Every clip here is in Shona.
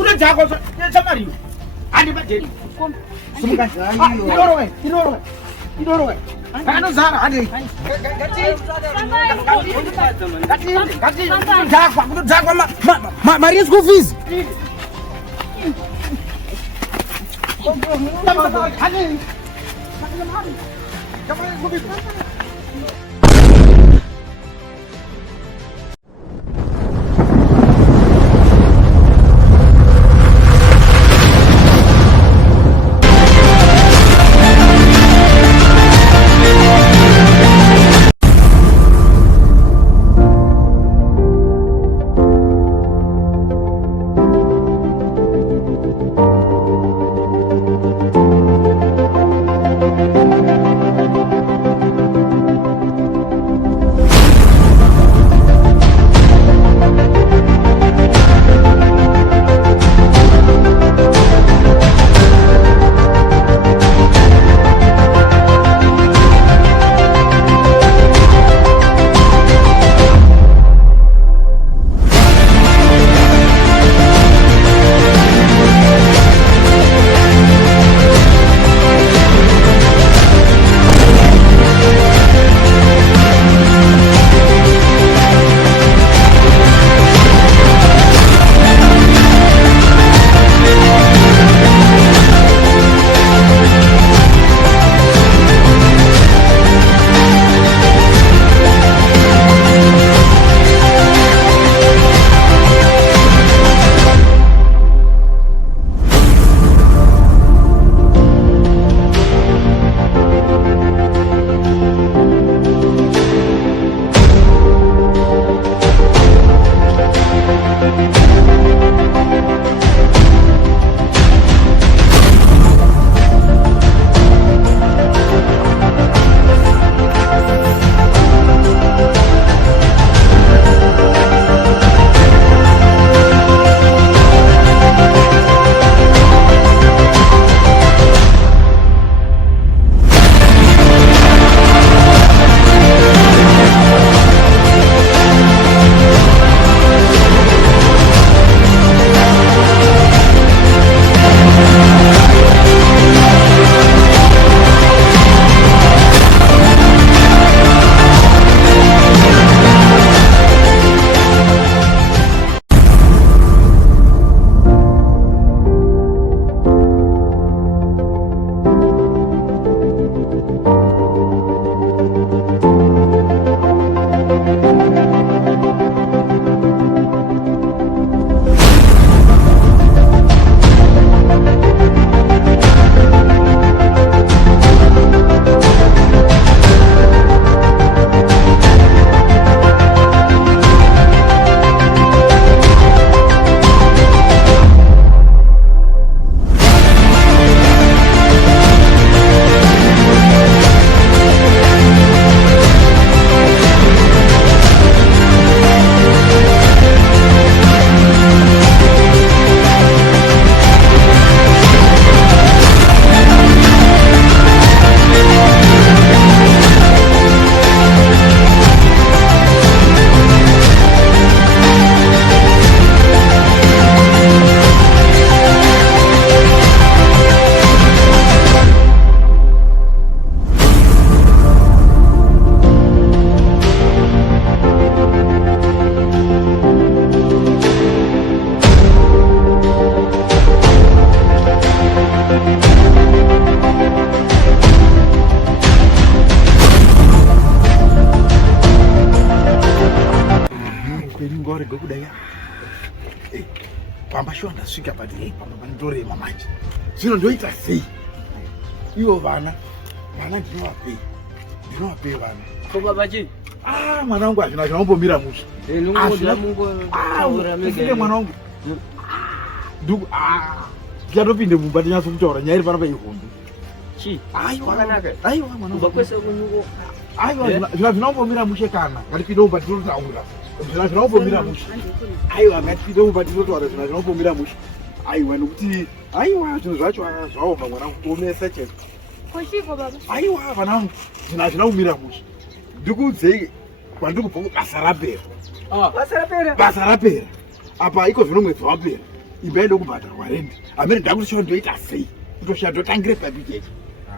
Ule zako samari. Andi bajeri. Sumuka. Idoro. Ano zara andi. Gati. Zakwa Maria school fees. Pamba shwa ndasvika pati pamba pandorema manje. Zvino ndoita sei? Ivo vana ndinovape vana. Ko baba chi? Mwana wangu hazvina zvinombomira musha. Nungoda taura mega. Sike mwana wangu. Ndugu tichatopinde mumba tinyatso kutaura nyaya iri panapa ihombe. Chi? Wakanaka. Mwana wangu. Bakwese kunyuko. Zvina zvinombomira mushe kana. Ngatipinde mumba tinotaura. Zvina zvinombomira mushe. Ngatipinde mumba tinotaura zvina zvinombomira mushe. Nokuti zvinhu zvacho zvaoma mwana wangu kuomesa chete. Koshiko baba. Vana vangu zvina zvinombomira mushe. Ndikuudzei kwandiri kubva basa rapera. Basa rapera. Basa rapera. Apa iko zvino mwedzi wapera. imba yedu kubhadharwa rent amene ndakutishauri ndoita sei kutosha ndotangire papi chete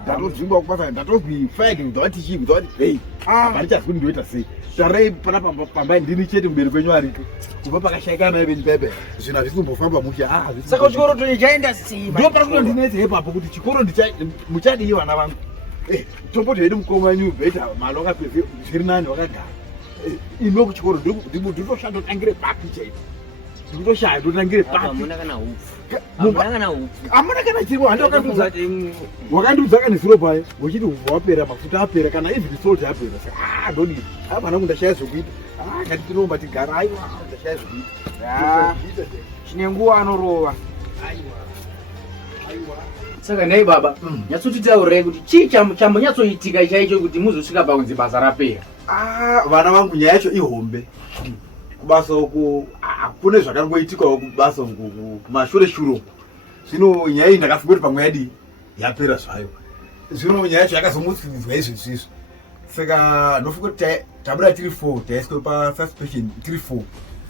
ndatodzingwa kubasa ndatozwi fine without chii without pay apanichazwi ndoita sei tarei pana pamba ndini chete mberi kwenyu ariko kubva pakashayika mai venyu pepe zvinhu hazvisi kumbofamba musha saka chikoro tochaenda sei ndo para kuti ndinetse ipapo kuti chikoro muchadii vana vangu tomboti hedu mukoma wenyu bheta mali wakapedze zviri nani wakagara ino kuchikoro nditoshaya ndotangire papi chete nditoshaya ndotangire papi hamuna kana upfu hamuna kana chiripo wakandiudza kana ziro payo uchiti wapera mafuta apera kana even salt apera saka ndodii apana kundashaya zvokuita ngati tinomba tigara aiwa ndashaya zvokuita chine nguva anorova saka nhai baba nyatsotitaurei kuti chii chambonyatsoitika chaicho kuti muzosvika pakunzi basa rapera vana vangu nyaya yacho ihombe kubasa uku kune zvakangoitikawo kubasa uku kumashure shuro zvino nyaya iyi ndakafunga kuti pamwe yadi yapera zvayo zvino nyaya yacho yakazomutsiridzwa izvezvizvi saka ndofunga kuti tabuda tiri 4 taiswe pasuspension tiri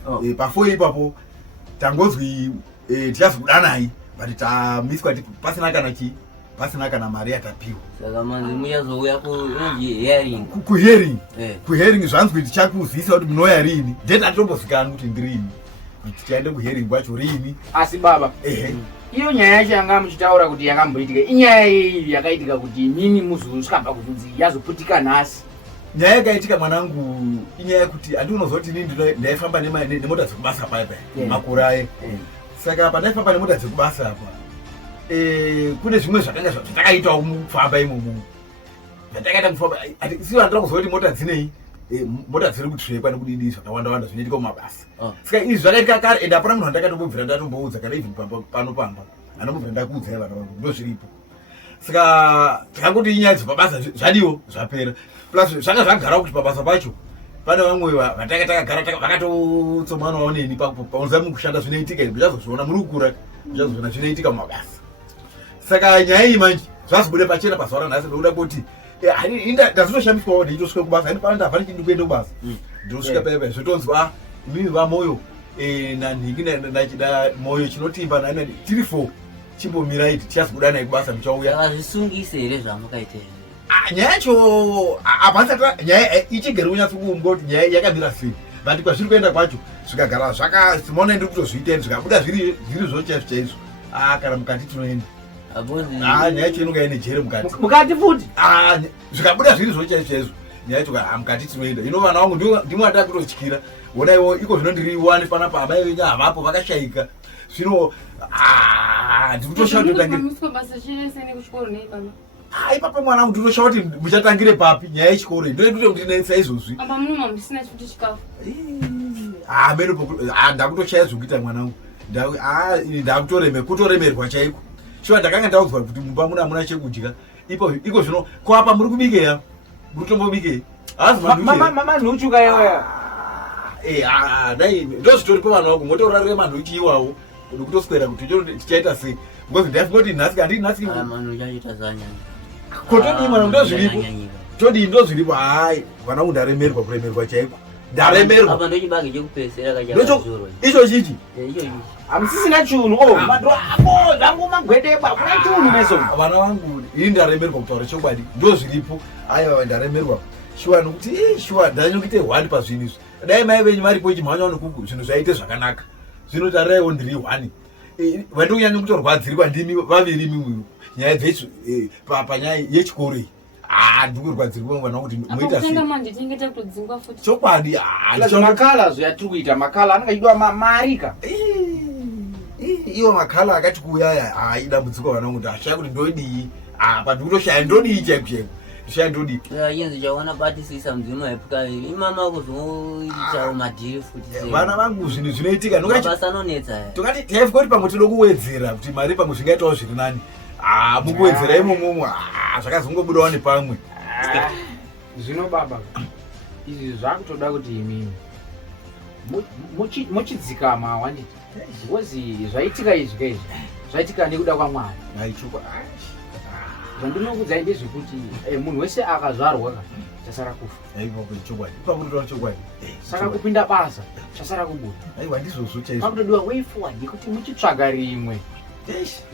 4 pa4 ipapo tangonzwi tichazobudanai but tamiswa pasina kana mari yatapiwa saka manzi muchazouya kuhearing kuhearing zvanzwi tichakuzivisa kuti munoya riini then atitombozikanwa kuti ndiriini tichaende kuhearing kwacho riini asi baba iyo nyaya yacho yanga muchitaura kuti yakamboitika inyaya iyi yakaitika kuti imini muzosvika kunzi yazoputika nhasi nyaya yakaitika mwanangu inyaya yekuti andiunozoti inini ndaifamba nemota dzekubasa paipa makore aye saka pandaifamba nemota dzekubasa apa kune zvimwe zvakanga zvatakaitawo mukufamba imomo zvatakaita kufamba si vandira kuzova kuti mota dzinei mota dziri kutsvekwa nekudidi zvakawandawanda zvinoitika mumabasa saka izvi zvakaitika kare ende hapana munhu andakatombobvira ndatomboudza kana even panopamba andombobvira ndakuudzai vana vangu ndo zviripo saka takangoti inyaya dzepabasa zvadiwo zvapera plus zvanga zvagarawo kuti pabasa pacho pane vamwe vatanga takagara vakatotsomanawo neni paunzami kushanda zvinoitika muchazozviona muri kukura muchazozviona zvinoitika mumabasa saka nyaya iyi manje zvazobude pachena pazuva ranhasi ndokuda kuti ndazinoshamiswawo ndeitosvika kubasa hani pana ndabva ndichindi kuenda kubasa ndosvika paipa zvotonzwa imimi vamoyo nanhingi nachida moyo chinotimba nani tiri 4 chimbomiraiti tichazobuda nai kubasa muchauya akazvisungise here zvamukaita nyaya yacho apasati nyaya ichigere kunyatsokuumba kuti nyaya yakamira sei but kwazviri kuenda kwacho zvikagara zvakasimaona ndi kutozviiteni zvikabuda zviri zvochaizvo chaizvo kana mukati tinoenda nyaya yacho inonga ine jere mukati futi zvikabuda zviri zvochaizvo chaizvo nyaya yacho mukati tinoenda ino vana vangu ndimwe andaa kutotyira onaiwo iko zvino ndiri 1 panapa amai venyu havapo vakashayika zvino ipapa mwana wangu ndinoshava kuti muchatangire papi nyaya yechikoro ndoitute kuti ndinetsa izvozvi ndakutoshaya zvokuita mwana wangu kutoremerwa chaiko shiva ndakanga ndaudzwa kuti mumba muna chekudya iko zvino koapa muri kubikeya muri kutombobikei manhuchuka yawaya ndozvitoripo vana vangu motorarire manhuchi iwawo ndokutoswera kuti tichaita sei because ndaifunga kuti nhasi handii nhasi kotodii mwana ndozviripo todii ndozviripo hai vana vangu ndaremerwa kuremerwa chaiko ndaremerwa icho chichi hamusisina chunu mando ako zvangu magwedekwa kuna chunu meso vana vangu ini ndaremerwa kutaura chokwadi ndozviripo aiwa ndaremerwa shuwa nokuti shuwa ndanyongite 1 pazvinhu izvi dai mai venyu varipo chimhanya nokuku zvinhu zvaite zvakanaka zvino taraiwo ndiri 1 vandonyanya kutorwadzirwa ndimi vaviri mimwe nyaya dzechu panyaya yechikoro iyi ndikurwadzirwa vana kuti moita chokwadi makala zvoyatiri kuita makala anongachidwa marika iwo makala akati kuuyaya idambudziko vana kuti ashaya kuti ndodii pandikutoshaya ndodii chaiko chaiko shaya ndodii yenzi chaona batisisa mudzimu waipuka imama kuzoitawo madhiri futi vana vangu zvinhu zvinoitika mabasa anonetsa tongati taifuka kuti pamwe tinoda kuwedzera kuti mari pamwe zvingaitawo zviri nani mukuwedzera imomomo zvakazongobudawo nepamwe zvino baba izvi zvakutoda kuti imimi muchidzikama wanditi because zvaitika izvi kaizvi zvaitika nekuda kwaMwari zvandinokudzai ndezvekuti munhu wese akazvarwa chasara kufa. Aiwa chokwadi. Pakutotaura chokwadi. Saka kupinda basa chasara kubuda. Aiwa ndizvozvo chaizvo. Pakutodiwa way forward yekuti muchitsvaga rimwe.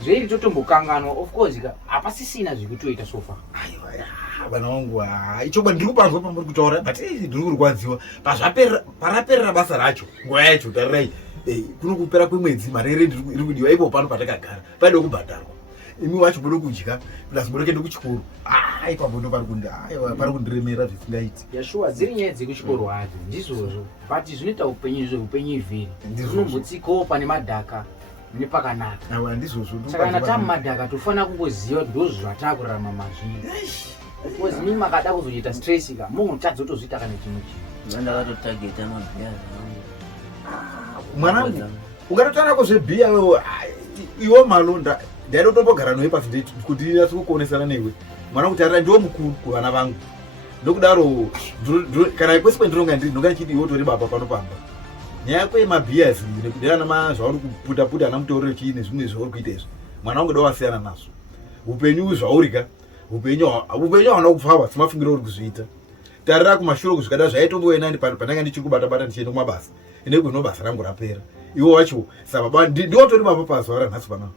Zviri totombokanganwa of course hapasisina zvekutoita sofa. Aiwa vana vangu ichokwadi ndiri kupanzwa pamuri kutaura but ndiri kurwadziwa paraperera basa racho nguva yacho tarirai kunokupera kwemwedzi mari iri kudiwa ipo pano patakagara paide kubhadharwa imi wacho bude kudya plus bude kuenda kuchikoro ipapo pari kundiremera zvisingaiti. Yashuwa dziri nyaya dzekuchikoro hadzo ndizvozvo but zvinoita upenyu ivhiri unombotsikawo pane madhaka nepakanaka. Aiwa ndizvozvo. Saka kana tamumadhaka tofanira kungoziva kuti ndozvataa mazviri. Because mimi makada kuzoita stress ka munhu tadzotozvita kana chimwe chinhu. Ndakatotageta mabhiya zangu. Mwanangu ukatotaura kozvebhiya wewe iwo malonda ndaida kutombogara newe pasi kuti ndinase kukuonesana newe mwana kuti arira ndiwo mukuru kuvana vangu ndokudaro kana ikwese kwendinonga ndiri ndinonga ndichiti iwo tori baba panopamba nyaya kwemabhiya nekuderana zvauri kuputa ana mutorero chii nezvimwe zvauri kuita izvo mwana wangu ndowasiyana nazvo upenyu zvaurika upenyu hauna kupfawa semafungiro uri kuzviita tarira kumashure kuzvikada zvaitomboenda pandanga ndichikubata ndichienda kumabasa inekuno basa rangu rapera iwo wacho sababa ndiwo tori baba pazuva ranhasi panapa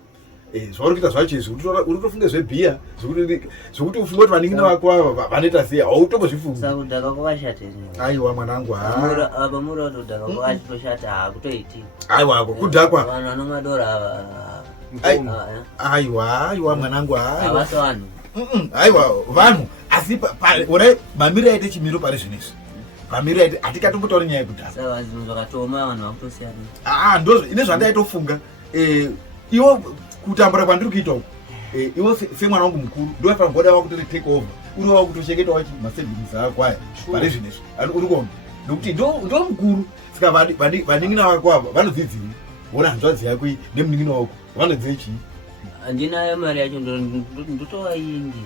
zvauri kuita zvacho izvi uri kutofunga zvebhiya zvokuti ufunga kuti vaningina vako vanoita sei hautombozvifunga. Sakudhaka kwakashata. Aiwa mwanangu apa muri watodhaka kwakatoshata hakutoiti. Aiwa kudhakwa vanhu vanomadora aiwa mwanangu havasi vanhu. Aiwa vanhu asi ora mamiro aite chimiro pari zvinezvi mamiro aite hatikatombutauri nyaya yekudhaka. Saka zvinhu zvakatoma vanhu vakutosiyana. Ndo ine zvandaitofunga iwo kutambura kwandiri kuita uku iwo semwana wangu mukuru ndofanira ngoda wakutori take over uri wakutochengeta wachi masevhings ako aya pari zvinezvi uri kuona nokuti ndo mukuru saka vaningina vako ava vanodzidziwa wona hanzvadzi yako iyi nemuningina wako vanodziva chii. Handinayo mari yacho ndotovaindi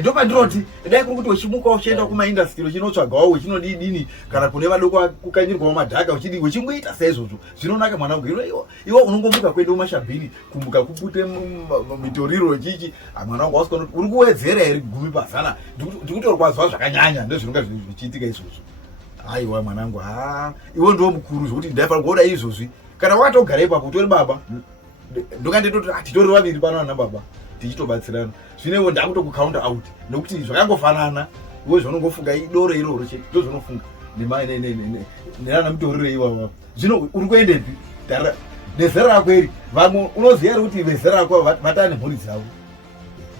ndopandinoti dai kuri kuti wechimuka uchienda kumaindastry uchinotsvagawo wechinodidini kana kune vadoko kukanyirwawo madhaka wechingoita saizvozvo zvinonaka mwana wangu. Iwo unongomuka kuenda kumashambini kumbuka kupute mitoriro chichi mwana wangu wasikona kuti uri kuwedzera here gumi pazana ndikutori kwaziva zvakanyanya ndozvinonga zvichiitika izvozvo. Aiwa mwanangu iwo ndiwo mukuru zvokuti ndaifanira kuoda izvozvi kana wakatogara ipapo utori baba ndoka nditoti titori vaviri pano ana baba tichitobatsirana zvinewo ndakutokucounter out nokuti zvakangofanana iwe zvaunongofunga idoro iroro chete ndozvaunofunga neana mutoriro iwava zvino uri kuendepi nezera rako iri vamwe unoziva ri kuti vezera rako vatane mhuri dzavo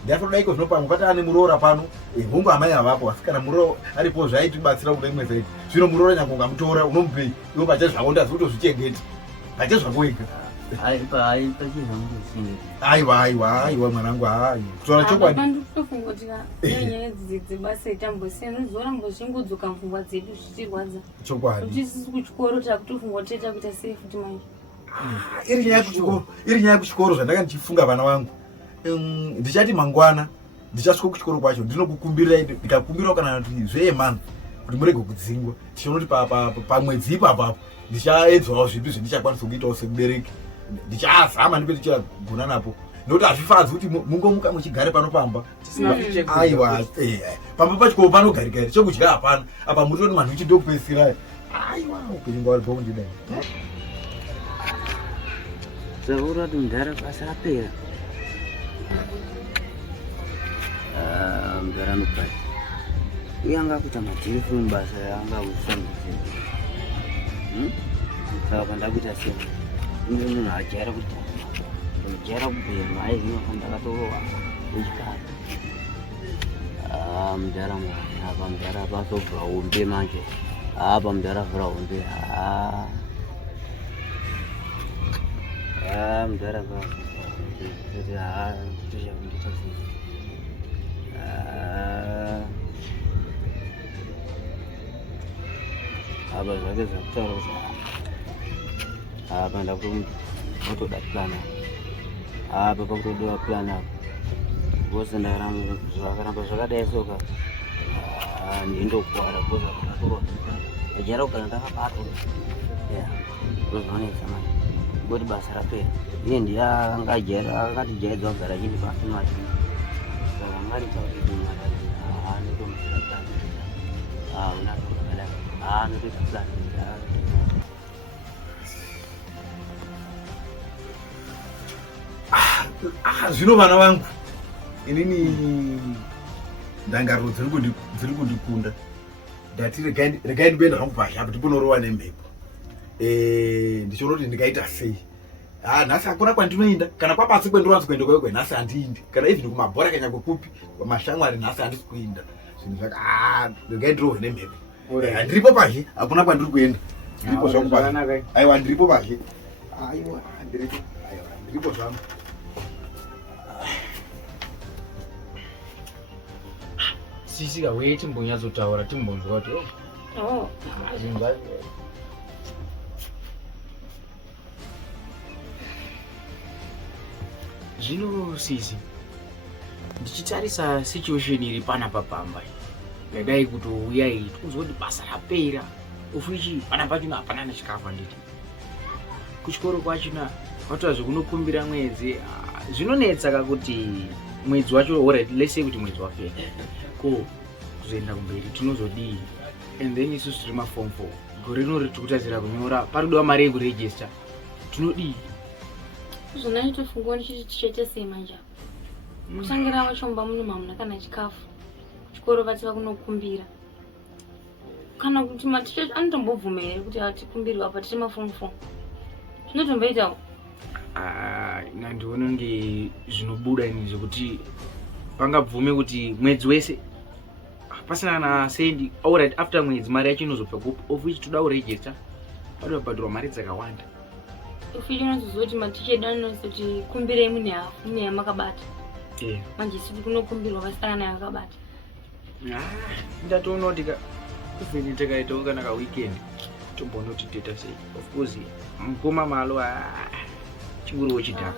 ndatoda iko zvinopamwe patane muroora pano hongu amai avapo asi kana muroora aripo zvaitibatsira kuda imwe zaidi zvino muroora nyange ungamutora unomupei iwo pacha zvako ndazvotozvichengeta pacha zvako ega. Aiwa mwanangu kutaura chokwadi ndikutofungotika nyaya dzebasa itambosiyana nozora mbozvingudzoka mupfungwa dzedu zvichirwadza chokwadi kuti sisi kuchikoro takutofunga kuti taita kuita sei futi manje iri nyaya kuchikoro zvandanga ndichifunga vana vangu ndichati mangwana ndichasvika kuchikoro kwacho ndinokukumbirirai ndikakumbirawo kana kuti zveemano kuti murege kudzingwa tichiona kuti pamwedzi ipapapo ndichaedzawo zvipi zvendichakwanisa kuitawo semubereki ndichazama ndipe tichagona napo nokuti hazvifadzi kuti mungomuka muchigare panopamba aiwa pamba pachikoro panogarigari chekudya hapana apa mutoti manhu uchindopesira aiwa upenyu ngawaripo kundidai Zaura dundara basa rapera mgara nupai yanga kuita matelefoni basa yanga usambudzi saka pandakuita sei munhu ajaira kujaira kubhema ai zvino pandakatorowa wechikara mudhara mwana apa mudhara pasovhura umbe manje apa mudhara vhura umbe mudhara kuti tochakundiita sei apa zvake zvakutaura kuti apa ndakutoda plan apa pakutodiwa plan apa bose ndakaramba zvakadai soka ndindokwara bozakatoa ajara kugara ndakabatwa ndozvaonesa manje ngoti basa rapera iye ndiye akatijaidza kugara chindi pasi macho Mari tauri kumara. Ndo mshaka. Unatokala. Ndo kaplan. Zvino vana vangu inini ndangariro dziri kundikunda ndati regai ndiende hangu pazha kuti ndimbonorova nemhepo. Ndichiona kuti ndingaita sei. Nhasi hakuna kwandinoenda kana kwabasi kwendinowanza kuenda kwayo nhasi handiendi kana even kumabhora kanyangwe kupi kwamashamwari nhasi handisi kuenda. Zvinhu zvaka regai ndirohwe nemhepo. Ndiripo pazhe hakuna kwandiri kuenda. Ndiripo zvangu pazhe. Aiwa ndiripo pazhe. Aiwa ndiripo zvangu. Sisika wewe timbonyatsotaura timbonzwa kuti zvinhu zvino sisi ndichitarisa situation iri panapa pamba ndadai kutouya iyi tikuzwa kuti basa rapera ufichi pana pachino hapana nechikafu handiti kuchikoro kwachona watoa zvekunokumbira mwedzi zvinonetsaka kuti mwedzi wacho alright let's say kuti mwedzi wapera ko kuzoenda kumberi tinozodii and then isusu tiri maform 4 gore rino ritikutatira kunyora parikudiwa mari yekuregister tinodii zvona nditofungwa ndichiti tichaita sei manje kutangira wachomba muno hamuna kana chikafu chikoro vativa kunokumbira kana kuti maticha anotombobvumira here kuti atikumbiri apa tiri maform 4 zvinotomboitawo nandiona kunge zvinobuda ini zvekuti pangabvume kuti mwedzi wese pasina nasendi alright after mwedzi mari yacho inozopa kupi of which toda kuregister padobhadhurwa mari dzakawanda ufichi unozozoti maticha edu anozoti kumbirei mune hafu mune yamakabata manje siti kunokumbirwa vasitanga nayo akabata ndatoona kuti kuvheni takaitawo kana kaweekend tombonoti toita sei of course mukoma malo chinguriwo chidhaka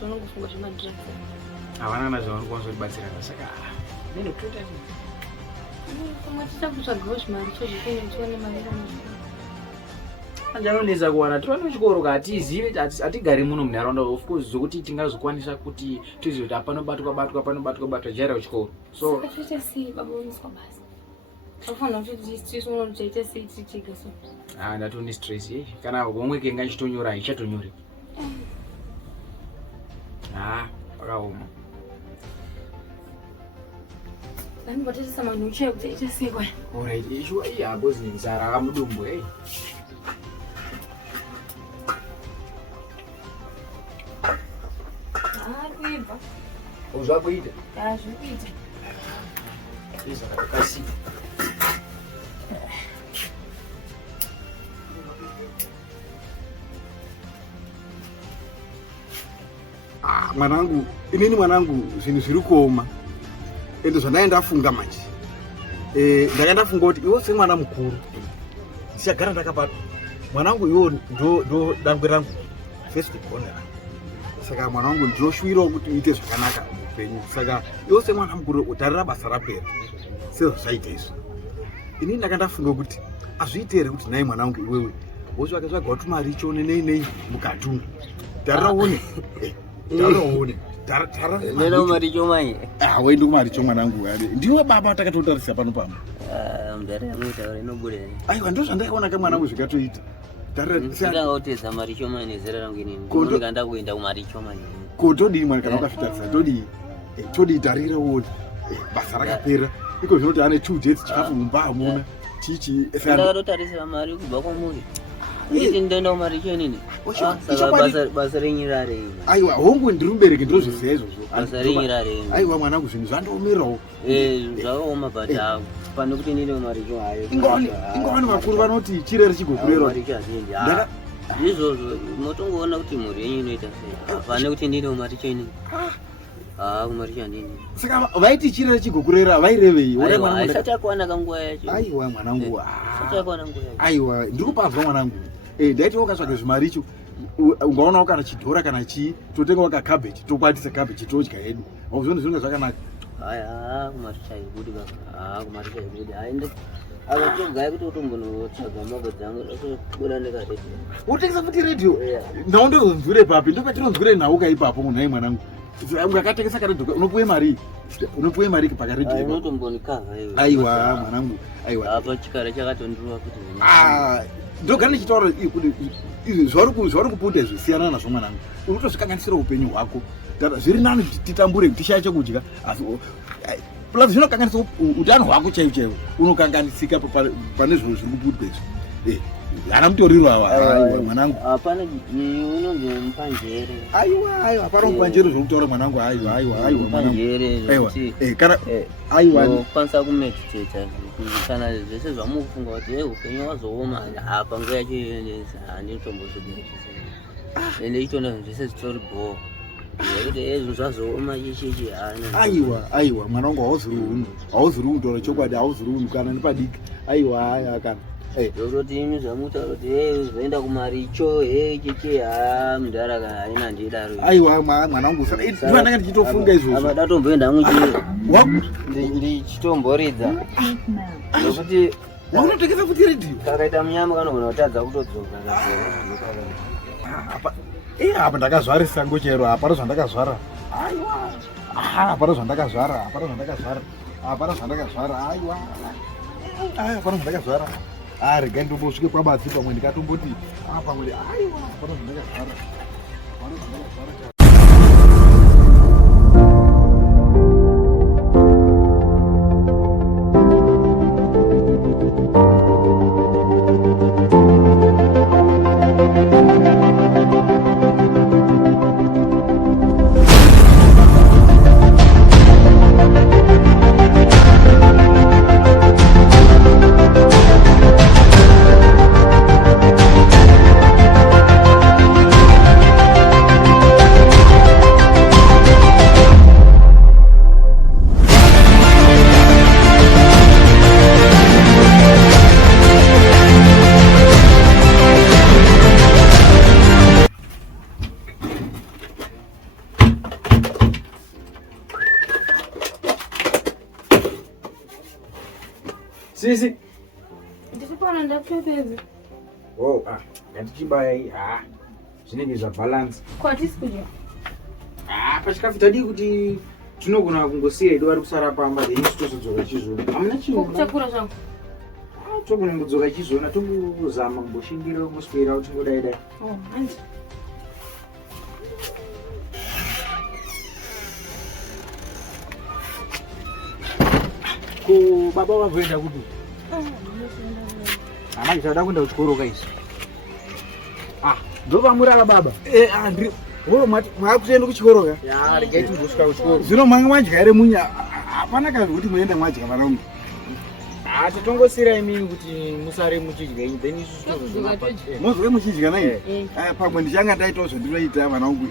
tonongofunga zvemadrugs havana nazvavanokwanisa kutibatsirana saka nene kutoita matita kutsvagawo zvimari chozvikunotiwane mari anjanonesa kuwana tiri vano chikoro katizive hatigari muno munharaunda of course zokuti tingazokwanisa kuti tizive kuti apanobatwa jaira chikoro so toita sei baba uniswa basi afanira kuti tisu uno tichaita sei tichiga so ndatone stress kana homwe kenga nchitonyora haichatonyori pakaoma ndanibatotisa manhu uchaya kuti aita sei kwai alright ishuwa iyi hakozi nzara akamudumbu kuibva zvakuita zvikuita zvakatokasika mwanangu inini mwanangu zvinhu zviri kuoma ende zvandaenda afunga manje ndakaenda funga kuti iwo semwana mukuru ndichagara ndakabata mwanangu iwo ndo dangwe rangu first born saka mwanangu ndinoshuvirawo kuti uite zvakanaka muupenyu saka iwo semwana mukuru tarira basa rapera sezvo zvaita izvo inini ndakandafunga kuti azviite here kuti nai mwanangu iwewe wotsvakatsvagawo tumari chone nei mukatunga tarira uone Nena umaricho manye. Wendi kumaricho mwanangu. Ndiwe baba takatotarisa pano pamba. Mudare amuita uri nobure. Aiwa ndo zvandakaona ka mwanangu zvikatoita. Ndanga uteza maricho manye zera rangu inini. Ndikanda kuenda kumaricho manye. Kotodi mwana kana ukasvitarisa todi tarira wodi. Basa rakapera. Iko zvinoti ane 2 dates chikafu mumba amuna. Chichi ndakatotarisa mari kubva kwamuri. Iti ndenda umaricho nini? Basa renyirare. Aiwa hongu ndirimubereki ndozviziva izvozvo. Basa renyirare. Aiwa mwanangu zvinhu zvandoomerawo. Zvakaoma bata pane kuti ndine umaricho hayo. Ingoni vakuru vanoti chirere chigokurera. Umaricho hazindi. Izvozvo motongoona kuti mhuri yenyu inoita sei. Pane kuti ndine umaricho inini. Umaricho handini. Saka vaiti chirere chigokurera vairevei? Haisati yakwana kanguva yacho. Aiwa mwanangu. Haisati yakwana nguva yacho. Aiwa ndikupanzwa mwanangu. Ndaiti wakatsvaga zvimaricho ungaonawo kana chidhora kana chii totengawo kakabheji tokwatisa kabheji todya hedu auzvioni zvinenge zvakanaka. Kumaricha haibudi baba. Kumaricha haibudi. Akatogai kuti utombonotsvaga magodzi angu tobuda nekaredhiyo. Utengesa futi redhiyo? Nhau ndozonzwire papi? Ndopetironzwire nhauka ipapo munhai mwanangu. Ukakatengesa karedhi unopuwe mari. Unopuwe mari pakaredhi. Unotombonikava iwe. Aiwa mwanangu. Aiwa. Apa chikara chakatondurwa kuti. Ndogara ndichitaura kuti zvari kupunda zvisiyana nazvo mwanangu. Unotozvikanganisira upenyu hwako. Zviri nani titambure tishaya chekudya asi plus zvinokanganisa utano hwako chaiwo unokanganisika pane zviro zviri kupunda izvi. Hana mutoriro awa mwanangu. Hapana unondomupa njere. Aiwa hapana mupa njere zvokutaura mwanangu. Aiwa mwanangu. Aiwa. Kana aiwa kwanisa kumeditata kana zvese zvamukufunga kuti upenyu hwazooma apa nguva yacho handinotombozvibekisa. Ende ichona zvese zvitori bhoo. Kuti ezvo zvazooma chichichi hana. Aiwa mwanangu hauziri kutaura chokwadi hauziri unhu kana nepadiki. Aiwa kana Yokoti imi zvamutaura kuti zvoenda kumaricho chichi mundara haina ndidaro. Aiwa mwanangu ndanga ndichitofunga izvozvo. Apa datomboenda ndichitomboridza nokuti unotengesa kuti redhiyo kakaita munyama kanogona kutadza kutodzoka. Apa ndakazvara sango chero hapana zvandakazvara. Hapana zvandakazvara. Aiwa hapana zvandakazvara. Regai ndombosvike kwabatsi pamwe ndikatomboti pamwe aiwa hapana zvandakazvara. Sisi. Ndisipona ndakupepedza. Ngatichibaya iyi. Zvinenge zvabalance. Kwatisi kudya. Pachikafu tadi kuti tinogona kungosiya ido vari kusara pamba then tozodzoka chizona. Hamuna chiwo. Kuchakura zvangu. Togona kudzoka chizona tongozama kumboshingira kuswera kuti ngodai dai. Hanzi. Ko baba wavoenda kupi? Hana chada kuenda kuchikoro kaisi. Ndopamurara baba. Andri mwakutoenda kuchikoro ka? Regai timbosvika kuchikoro. Zvino manga madya ere munya? Hapana kana kuti munoenda mwadya vanangu. Totongosirai mimi kuti musare muchidya ini then isusu tozozvipa. Mozove muchidya nai? Pamwe ndichanga ndaitawo zvandinoita vanangu.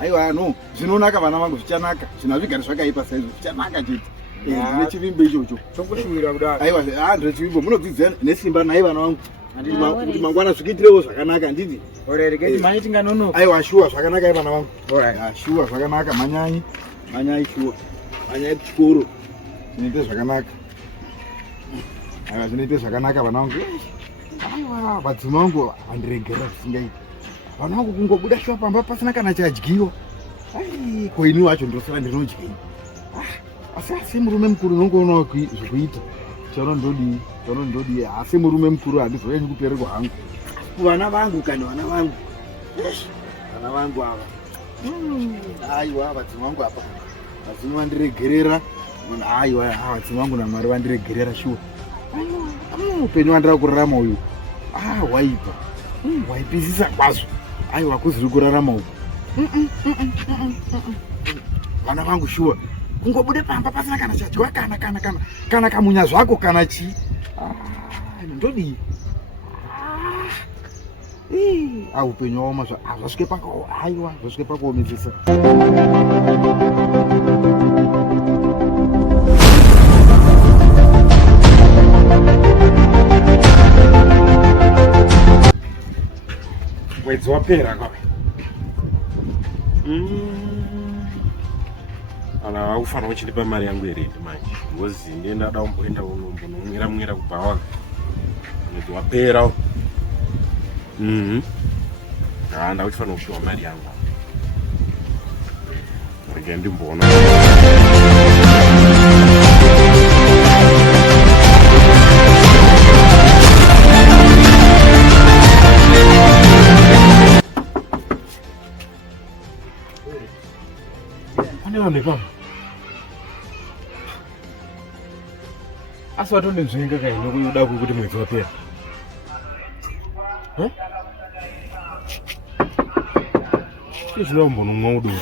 Aiwa no zvinonaka vana vangu zvichanaka. Zvino zvigari zvakaipa saizvo zvichanaka chete. Ndine chivimbo ichocho. Tongoshuvira kudaro. Aiwa ndine chivimbo munodzidza nesimba nai vana vangu. Kuti mangwana zvikitirewo zvakanaka nditi. Regai manye tinganonoka. Aiwa shuwa zvakanaka vana vangu. Shuwa zvakanaka manyanyi shuwa. Manyai kuchikoro. Zvinoite zvakanaka. Aiwa zvinoite zvakanaka vana vangu. Aiwa vadzima vangu handiregerera zvisingaiti. Vana vangu kungobuda shuwa pamba pasina kana chadyiwa. Ko ini wacho ndosara ndinodya. Asi murume mukuru nongoona zvekuita. Ndodi asi murume mukuru handizoendi kupereko hangu. Vana vangu kana vana vangu. Vana vangu ava. Aiwa vadzima vangu apa. Vadzima vandiregerera. Aiwa vadzima vangu naMwari vandiregerera shuwa. Upenyu wandira kurarama uyu. Waipa. Waipisisa kwazvo. Aiwa kuziri kurarama uyu. Vana vangu shuwa. Kungobude pamba pasina kana chadyiwa kana kamunya zvako kana chi. Ndodi. Upenyu hwaoma zvasvike pako. Aiwa zvasvike pakuomesesa. Mwedzi wapera kwawe. Ala ufana uchindipa mari yangu ere manje. Ngozi ndenda da umboenda unomwira kubva wanga. Mwedzi wapera. Ndauchifana kushiwa mari yangu. Rega ndimboona. Pane vanhu ipamo. Asi watondenzvenga kai nokuda kuti mwedzi wapera. Zvinombonumwa udoro.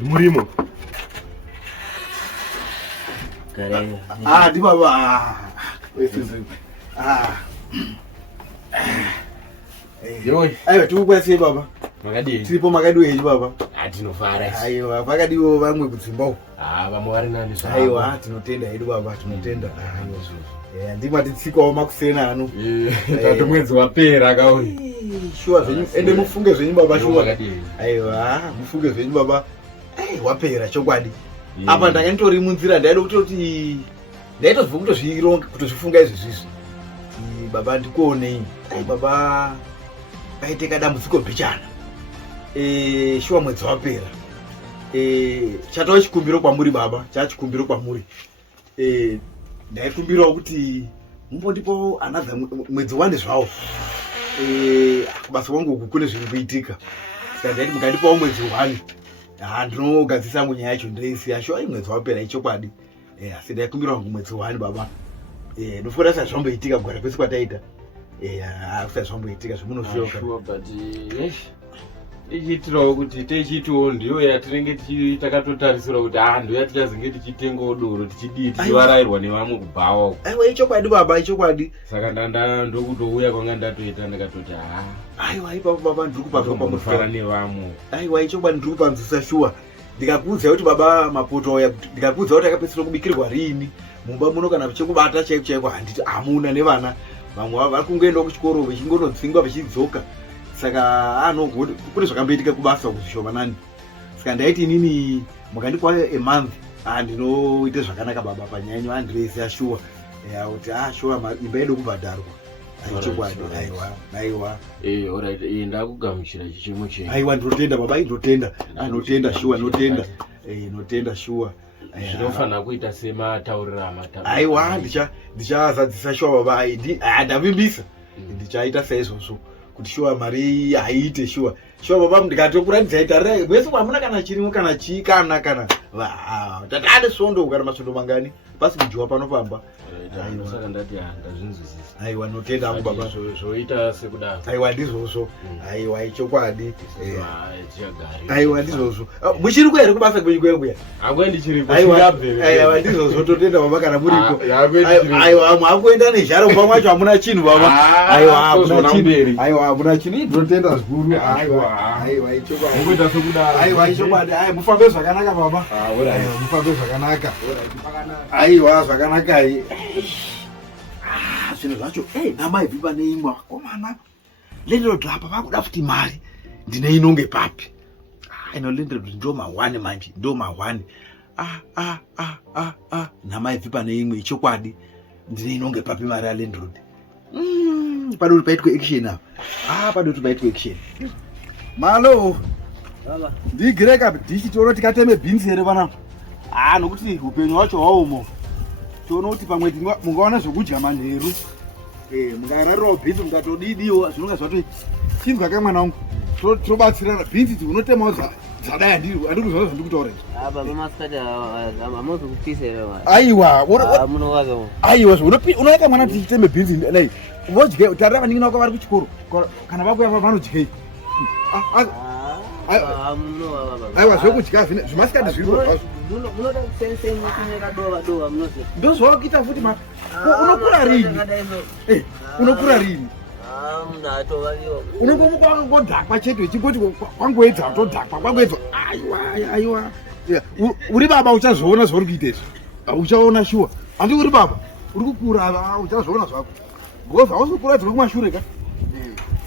Murimo. Kare. Di baba. Yoi. Aiwa tikukwese baba. Makadini. Tiripo makadiwe baba. Tinofara. Aiwa vakadiwo vamwe kudzimba uko. Vamwe vari nani zvavo. Aiwa tinotenda hedu baba tinotenda. Ndima titsikawo makusena ano. Tati mwedzi wapera akaoni. Shuwa zvenyu ende mufunge zvenyu baba shuwa. Aiwa, mufunge zvenyu baba. Wapera chokwadi. Apa ndakanditori munzira ndaida kutoti ndaitozwa kutozvironga kutozvifunga izvi zvizvi. Baba ndikuonei. Baba paiteka dambudziko bichana. Shuwa mwedzi wapera. Chatova chikumbiro kwamuri baba, chachikumbiro kwamuri. Ndaikumbirawo kuti mumbondipo another mwedzi wande zvawo. Kubasa kwangu uku kune zviri kuitika. Saka ndaiti mukandipawo mwedzi wani. Ndinogadzisa munyaya yacho ndoisiya shuwa mwedzi wapera ichokwadi. Asi ndaikumbirawo mwedzi wani baba. Ndofunga kuti zvamboitika kugara kwese kwataita. Kusati zvamboitika zvemunoziva. Sure, but ichitirawo kuti techitiwo ndiyo yatinenge takatotarisira kuti ndo yatichazenge tichitengawo doro tichidii tichivarairwa nevamwe kubhawa. Aiwa ichokwadi baba ichokwadi. Saka ndokutouya kwanga ndatoita ndakatoti aiwa ipapo baba ndiri kupanzwa pamufara nevamwe. Aiwa ichokwadi ndiri kupanzisa shuwa. Ndikakuudza kuti baba mapoto aya ndikakuudza kuti akapedzisira kubikirwa rini mumba muno kana chekubata chaiko chaiko handiti hamuna nevana vamwe vari kungoenda kuchikoro vechingonodzingwa vechidzoka. Saka kune zvakamboitika kubasa kuzvishomanani. Saka ndaiti inini mukandipa a month ndinoite zvakanaka baba panyanyu andireisa shuwa kuti shuwa imba yedu kubhadharwa. Aichokwadi aiwa. Alright, ndakugamuchira chichimo chenyu. Aiwa ndinotenda baba ndinotenda. Notenda shuwa notenda. Notenda shuwa. Zvinofanira kuita semataurira amataurira. Aiwa ndichazadzisa shuwa baba ndavimbisa. Ndichaita saizvozvo. Kuti shuwa mari haiite shuwa baba ndikatokuratidza ita wese kwamuna kana chirimo kana chikana kana tatade sondo kana masondo mangani pasi kujiwa panopamba. Saka ndati ndazvinzwisisa. Aiwa notenda angu baba zvoita sekudaro. Aiwa ndizvozvo. Aiwa ichokwadi. Tichagari. Aiwa ndizvozvo. Muchiriko here kubasa kwenyu? Hakwendi chiripo. Aiwa ndizvozvo totenda baba kana muriko. Aiwa mwakuenda nezharo mumba mwacho hamuna chinhu baba. Aiwa hamuna chinhu. Aiwa hamuna chinhu. Ndinotenda zvikuru. Aiwa ichokwadi. Mukuita sekudaro. Aiwa ichokwadi. Mufambe zvakanaka baba. Mufambe zvakanaka. Aiwa zvakanaka. Zvinhu zvacho namaibvi pane imwe vakomana lenderodi apa vakuda futi mari ndine inonge papi inolenderodi ndo mahwane manje ndo mahwane namaibvi pane imwe ichokwadi ndine inonge papi mari alenderodi padoti paitwe action apa padoti paitwe action malo ndigireka ndichitoro tikateme bhinzi here vana nokuti upenyu hwacho hwaumo toona kuti pamwe mungaona zvokudya manheru mungararirawo bhinzi mukatodidiwo zvinonga zvatoi chinzwa ka mwana wangu tobatsirana bhinzi unotemawo dzadai handiri kuziva zvandiri kutaura aiwa unoyaka mwana tichiteme bhinzi vodye tarira vaningina vako vari kuchikoro kana vakuya vanodyei aiwa zvokudya zvimasikati zviro ndozvakuita futi unokura rini unokura rini unongomuka wakangodhakwa chete uchingoti kwangoedza watodhakwa kwangoedza aiwa uri baba uchazoona zvauri kuita izvi uchaona shuwa handi uri baba uri kukura uchazoona zvako gova hauzokuradziwe kumashure ka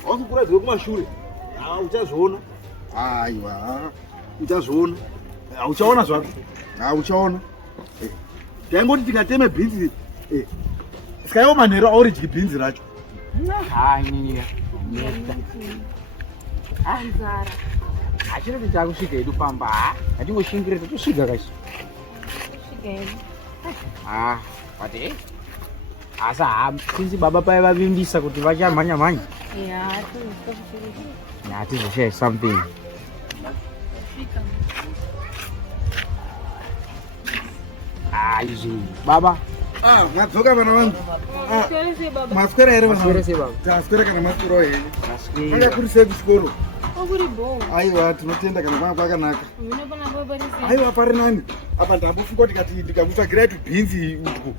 hauzokuradziwe kumashure uchazoona aiwa uchazoona uchaona zvako uchaona taingoti tikateme bhinzi sikaiwo manheru auridyi bhinzi racho nzara. Achirati takusvika hedu pamba. Hatingoshingire totosvika kaisi. Kusvika hedu. But asa since baba pai vavimbisa kuti vachamhanya-mhanya. Yeah, I Hatizoshare something. Izvi baba. Madzoka vana vangu. think baba. Maswera here vana Maswera vangu. sei baba? Taswera kana maswera here. Maswera. Kuri sei kuchikoro. Kuri bo. Aiwa tinotenda kana kwanga kwakanaka. Mina pana baba risi. Aiwa pari nani. Apa ndambofunga kuti ndikakutsvagira tubhinzi utku.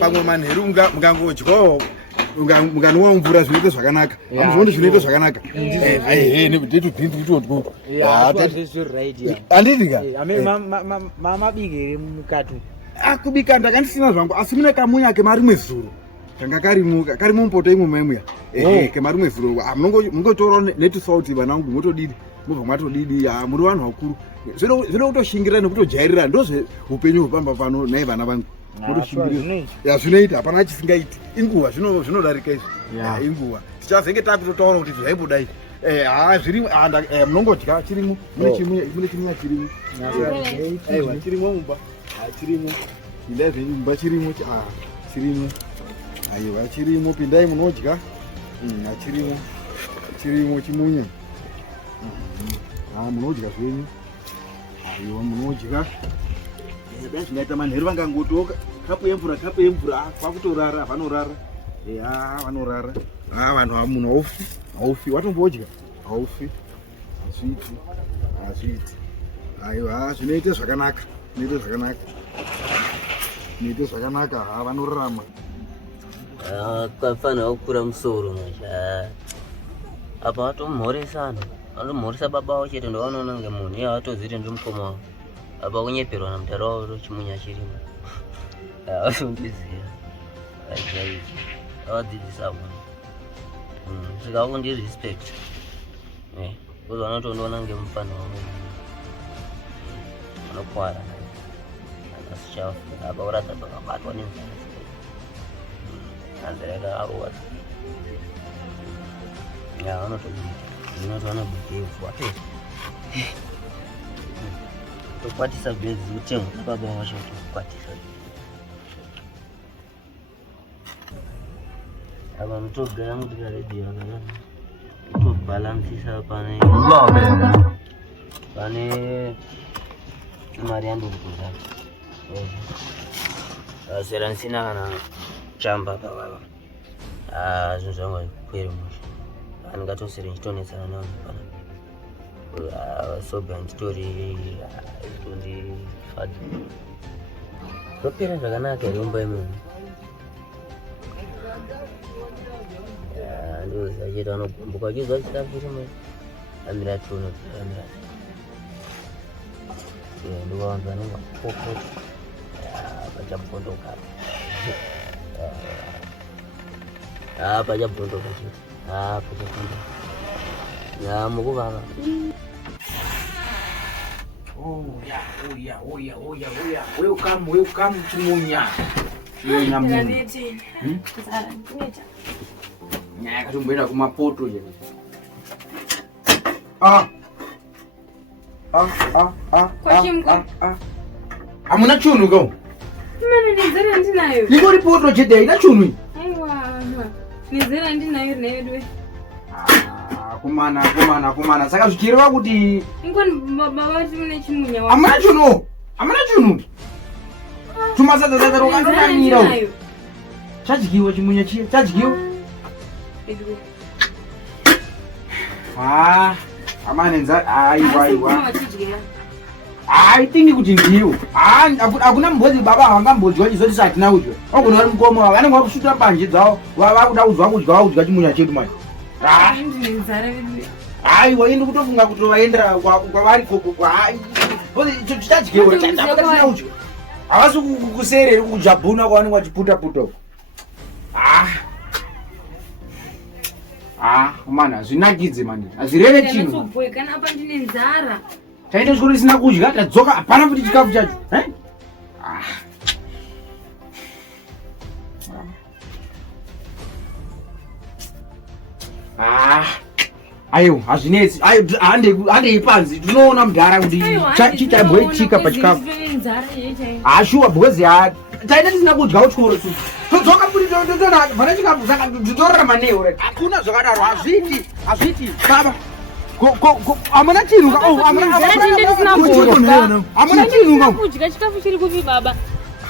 Pamwe manheru mungangodyawo munganwa mvura zvinoita zvakanaka. Amuzvoni zvinoita zvakanaka. Nekuti tubhinzi utotwo. Handiti ka? Mamabika here mukati. Kubika ndakandisina zvangu asi mune kamunya kemarimwe zuro kanga karimo mupoto imomo imuya kemarimwe zuro mungotorawo netusauti vana vangu motodidi mobva matodidi muri vanhu vakuru zvinoda kutoshingirira nekutojairira ndozveupenyu hwepamba pano nai vana vangu motoshingirira zvinoita hapana chisingaiti inguva zvinodarika izvi inguva tichazenge takutotaura kuti zvaibodai zviri munongodya chirimo mune chimunya chirimo chirimo mumba chirimo pindai zvenyu mumba chirimo chirimo aiwa chirimo pindai munodya chirimo chimunya munodya zvenyu aiwa munodya dai zvingaita manheru vangangotoka kapu yemvura kwakutorara vanorara vanorara vanhu munhu haufi watombodya haufi hazviiti aiwa zvinoite zvakanaka Nito zvakanaka vanorarama. Kafanira kukura musoro manje. Apa vatomhoresana. Vanomhoresa baba wavo chete ndovanoona ngemunhu iye avatozivi ndi mukoma wavo. Apa kunyeperwa namutara wavo chimunya chirimo. Avatondiziva. Ajaiji. Avadzidzisa munhu. Saka vakundirespect. Kozi vanotondiona ngemufana wavo. Vanokwara. Apa urasa pakabatwa nenzara anzara arowa vanotoita vanobhehevwa tokwatisa bhezi utengwa nababa wacho tokwatisa apa mutogara mutika redio akadana tobhalansisa pane mari yandokutozacho sera ndisina kana chamba pavava zvinhu zvangu kweri musha andingatosere ndichitonetsana navo pana sobe nditori tondifadza topera zvakanaka here umba imomo ndozachita vanogomboka uchizwa chitafirime amira tono amira ndovanhu vanenge vakokota pachabhondoka pachabhondoka pachabhondoka mukuvava welcome chimunya nyaya katomboenda kumapoto hamuna chunhu kau Mana nenzara ndinayo. ingori poto chete haina chunhu. Aiwa. Nenzara ndinayo nayo. Kumana saka zvichireva kuti ingoni baba vati mune chimunya wa hamuna chunhu tumasadza rokanonamira chadyiwa chimunya chiya chadyiwa amanenzara aiwa aitingi kuti ndiwo hakuna mbodzi baba havangambodyiwa chizoti satina kudya ogona vari mukoma wavo vanenge vakusvuta mbanje dzavo vakuda kudzwa kudya chimunya chedu manje aiwa indi kutofunga kuti vaendera kwavari chichadyiwa takuda tisina kudya havasi kusereri kujabhuna kwavanenge vachiputaputa mana hazvinakidze mani hazvireve chinhu taita chikoro isina kudya tadzoka hapana futi chikafu chacho aiwa hazvinetsi handei panzi tinoona mudhara kuti chichamboitika pachikafu ashuwa because taita tisina kudya kuchikoro todzoka kuti vane chikafu saka titorarama neyo hakuna zvakadaro hazviti baba hamuna chinhu hamuna chinhu kudya chikafu chiri kupi baba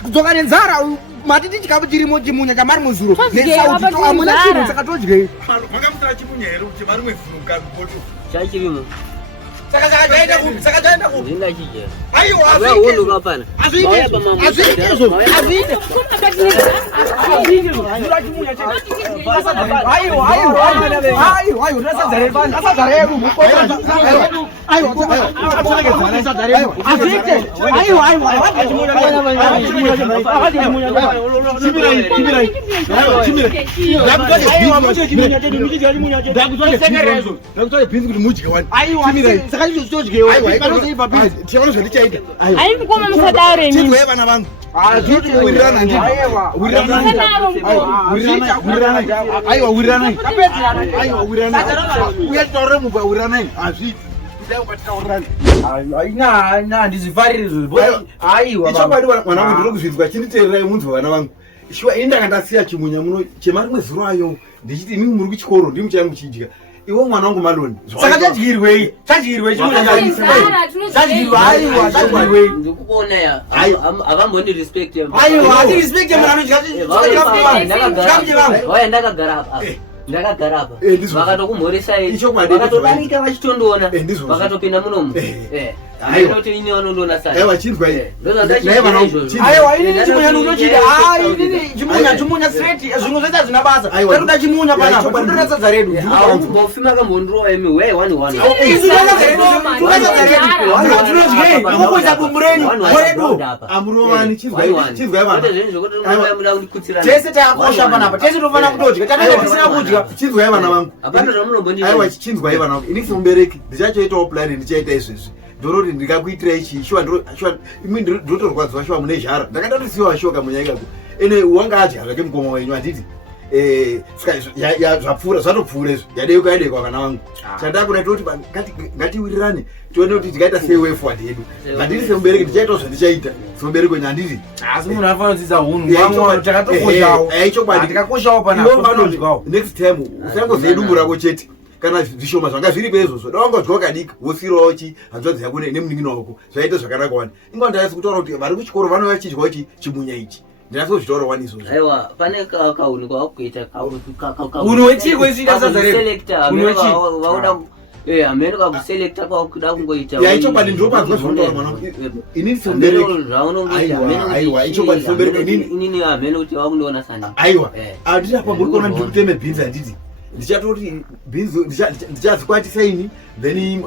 kudzoka nenzara matiti chikafu chirimo chimunya chamari muzuro nesauti hamuna chinhu saka todyei makamutara chimunya here kuti mari mwezuro mukapoto chachirimo saka chaenda ku zvingachijera aiwa wondoka pana aimukoma musadaure vana vangu mwanangu ndiri kuzvinzwa chinditeererai munzwa vana vangu shuwa ini ndanga ndasiya chimunya muno chemari mwezuro ayo ndichiti imimi muri kuchikoro ndimi chai muchidya iwe mwana wangu Maloni saka chadyirwei ndikukuona ya avamboni respect vaya ndakagara apa vakatokumhoresai vakatodarika vachitondoona vakatopinda munomu ainoti ini vanondoona chimunya straight zvimwe zvoita hazvina basa takuda chimunya panapa totona sadza redu bofi makambondirova imi we 1 unokuisa dumbu renyu redu amurovani chizwai muda kundikutsira tese takosha panapa tese tofana kutodya tatenge tisina kudya chinzwai vana vangu hapana zvamunombondii aiwa chinzwai vana vangu inisi mubereki ndichachoitawo plani ndichaita izvezvi ndoroti ndikakuitira ichi shuwa imi ndotorwadziwa shuwa mune zhara ndakandatosiyiwa shoka munyika ene wanga adya zvake mukoma wenyu handiti zvapfuura zvatopfuura izvo yadekwa vana vangu chandakuna toti ngatiwirirane tione kuti tikaita sei forward yedu handiti semubereki ndichaitawo zvandichaita semubereki wenyu handiti asi munhu anofana kudzidza hunhu takatokoshawo panapa next time usangoziye dumbu rako chete kana zvishoma zvanga zviripo izvozvo dawangodya kadika wosirawo chi hanzvadzi yako nemunin'ina wako zvaita zvakanaka wani inga ndaasi kutaura kuti vari kuchikoro vanova chidyawo chimunya ichi ndinasozvitaura wani izvozvo aiwa pane kahuni kwavakuita hunhu wechii kwezviita sadza redu vauda hamene kakuselekta kwakuda kungoita yaichokwadi ndinopanzwa zvinotaura mwana inini semubereki ichokwadi semubereki inini hamene kuti vakundoona sana aiwa handiti apa muri kuona ndiri kuteme bhinzi handiti ndichatoti ndichadzikwatisa ini then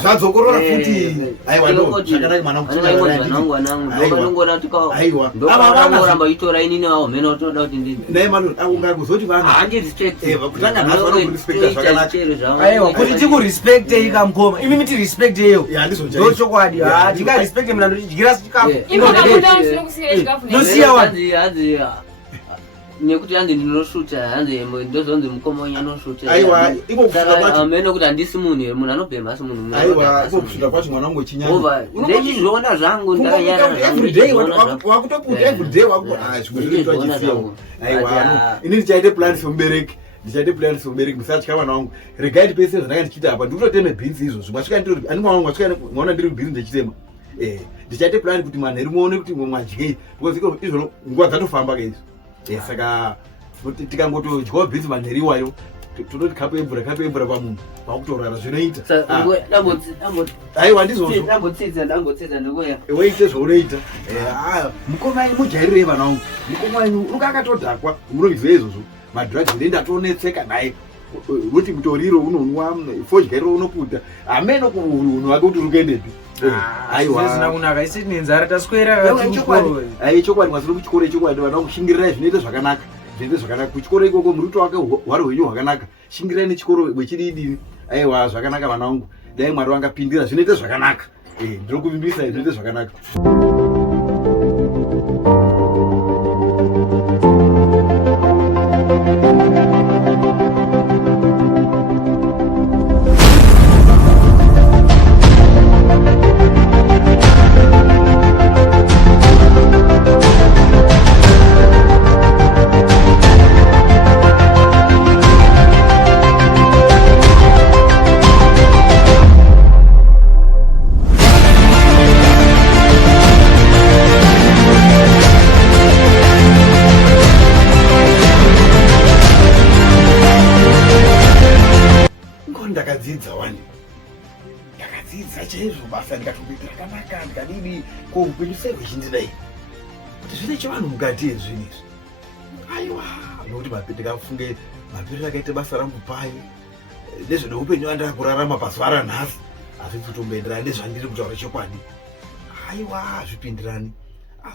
zvadzokorora futi aiwazvakanaka mwananguoramba itora inini vavo mhene utoda kuti ndii naye maloni ungakuzoti vanhukutanga nhazvanokurespekta zvakanakaaiwa kuti tikurespektei kamukoma imi mitirespekteyo ndochokwadi tikarespekte mnando tidyira chikafu nosiya wani nekuti hanzi ndinoshuta hanzi ndozonzi mukoma wenyu anoshuta amene kuti handisi munhu here munhu anobhema asi munhu kushuta kwacho mwana wangu ndechizviona zvangu ini ndichaite plani semubereki musatya vana vangu regai ndipese zvandanga ndichiita apa ndikutoteme bhinzi izvozvo mwasvikaona ndiri bhinzi ndichitema ndichaite plani kuti manheri muone kuti mwadyei because izvo nguva dzatofamba kaizvo saka tikangotodyawo bhinzi manheri iwayo tototi kapu yemvura pamunhu vakutorara zvinoita aiwa ndizvozvo weite zvaunoita mukoma wenyu mujairirei vana vangu mukoma wenyu unonga akatodhakwa munozviziva izvozvo madhuragi ndenda tonetseka naye kuti mutoriro unonwa fodyariro unoputa hameno kuhunhu wake kuti uri kuendepi aizvina kunaka isi nenzara taswera chokwadi mwasiri kuchikoro chokwadi vana kushingirirai zvinoita zvakanaka kuchikoro ikoko muruto wake hwari hwenyu hwakanaka shingirirai nechikoro wechididini aiwa zvakanaka vana vangu dai mwari vangapindira zvinoita zvakanaka ndiri kuvimbisa zvinoita zvakanaka ndakadzidza wani ndakadzidza chaizvo basa ndikatokuita rakanaka ndikadini ko upenyu sei hwechindidai kuti zvine chivanhu mukati yezvinizvi aiwa nokuti ndikafunge mapiriro akaita basa rangu pai nezvine upenyu andakurarama pazuva ranhasi hazvisi kutomboenderana nezvandiri kutaura chokwadi aiwa hazvipindirani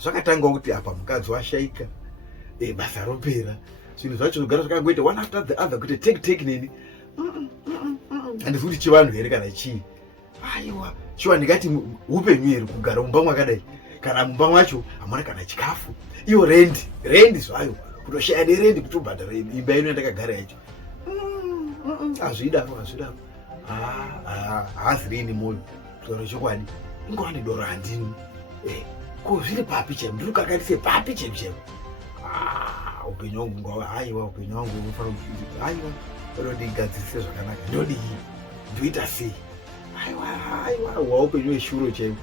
zvakatanga kuti apa mukadzi washaika basa ropera zvinhu zvacho zvogara zvakangoita one after the other kuti take neni handisi kuti chivanhu here kana chii aiwa shuwa ndikati upenyu here kugara mumba mwakadai kana mumba mwacho hamuna kana chikafu iyo rendi zvayo kutoshaya nerendi kutobhadhara imba ino yandakagara yacho hazvidaro haazi rini moyo kutaura chokwadi ingova nedoro handini ko zviri papi chemu ndiri kukakatise papi chemu upenyu wangu ngava aiwa upenyu wangu unofanira kuti aiwa ndodigadzise zvakanaka ndodii ndoita sei aiwa upenyu hweshuro chemu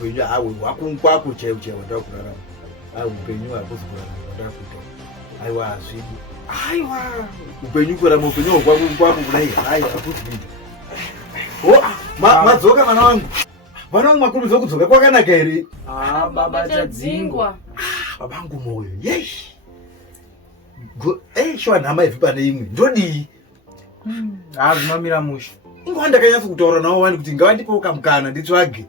upenyu hwakunkwako chemu ndakurarama upenyu hakuzi kurarama ndakuita aiwa hazvidi aiwa upenyu kurarama upenyu hwakwankwako kudai aiwa hakuzi kuita madzoka vana vangu makurumidza kudzoka kwakanaka here baba tadzingwa babangu moyo yeshi shuwa nhama ivhi pane imwe ndodii hazvimamira musha ingova ndakanyatsa kutaura navo wani kuti ngavandipewo kamukana nditsvage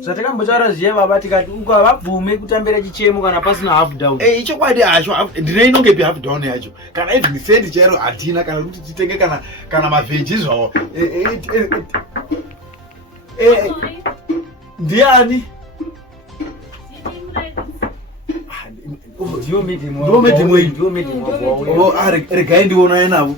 zvatakambotaura zviye baba tikati ukavabvume kutambira chichemo kana pasina half down chokwadi hacho ndine inongepi half down yacho kana even sendi chairo hatina kana kuti titenge kana mavheji zvavo ndiani regai ndionai navo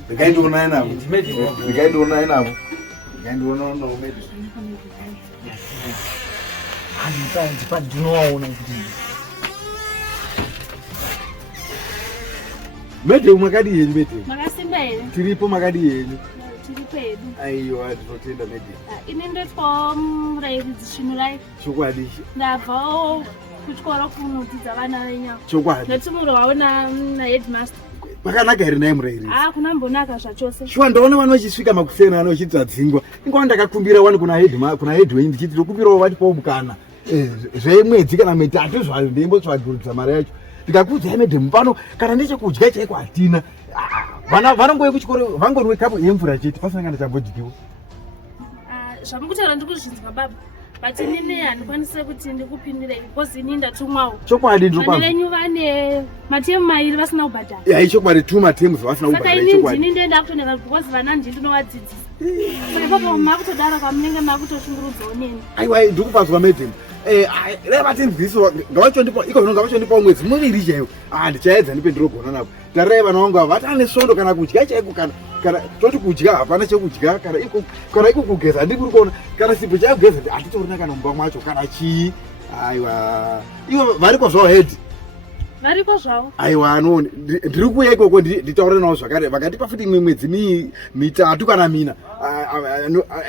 medhemu makadi yenyu medhemu makasimba here tiripo makadi yenyu tiri pedu aiwa ndinotenda medhemu ini ndoitwawo murairidzi svinurai chokwadi ndabvawo kuchikoro kunodzidza vana venyako chokwadi ndatumurwawo naheadmaster makanaka here naye murairidzi kuna mbonaka zvachose shuwa ndaona vana vachisvika makusena ano vachidzadzingwa ingova ndakakumbira wani kuna headway ndichiti tokumbirawo vatipawo mukana zvemwedzi kana mitatu zvayo ndeimbotsvaguridza mari yacho ndikakuudzai medhemu pano kana nechekudya chaiko hatina vana vanongouye kuchikoro vangoriwe kapu yemvura chete pasina kana chambodyiwa zvamukutaura ndikuzvinzwa baba but inini handikwanise kuti ndikupindurei because ini ndatumwawo chokwadi vana venyu vane matemu mairi vasina kubhadhara chokwadi 2 matems vasina saka ini ndini ndoenda kutoneka because vana ndini ndinovadzidzisa saka papa makutodara kwamunenge makutoshungurudzawo neni aiwa ndikupanzwa medhemu revatinzwiso ngavachondipawo mwedzi muviri chaiwo ndichaedza ndipe ndirogona navo tarirai vana vangu ava vatane svondo kana kudya chaiko kana toti kudya hapana chekudya kana iko kugeza handiri kuri kuona kana sipo chakugeza hatitorina kana mumba mwacho kana chii aiwa ivo variko zvavo hedhi variko zvavo aiwa anoni ndiri kuuya ikoko nditaure navo zvakare vakatipa futi imwe mwedzi mitatu kana mina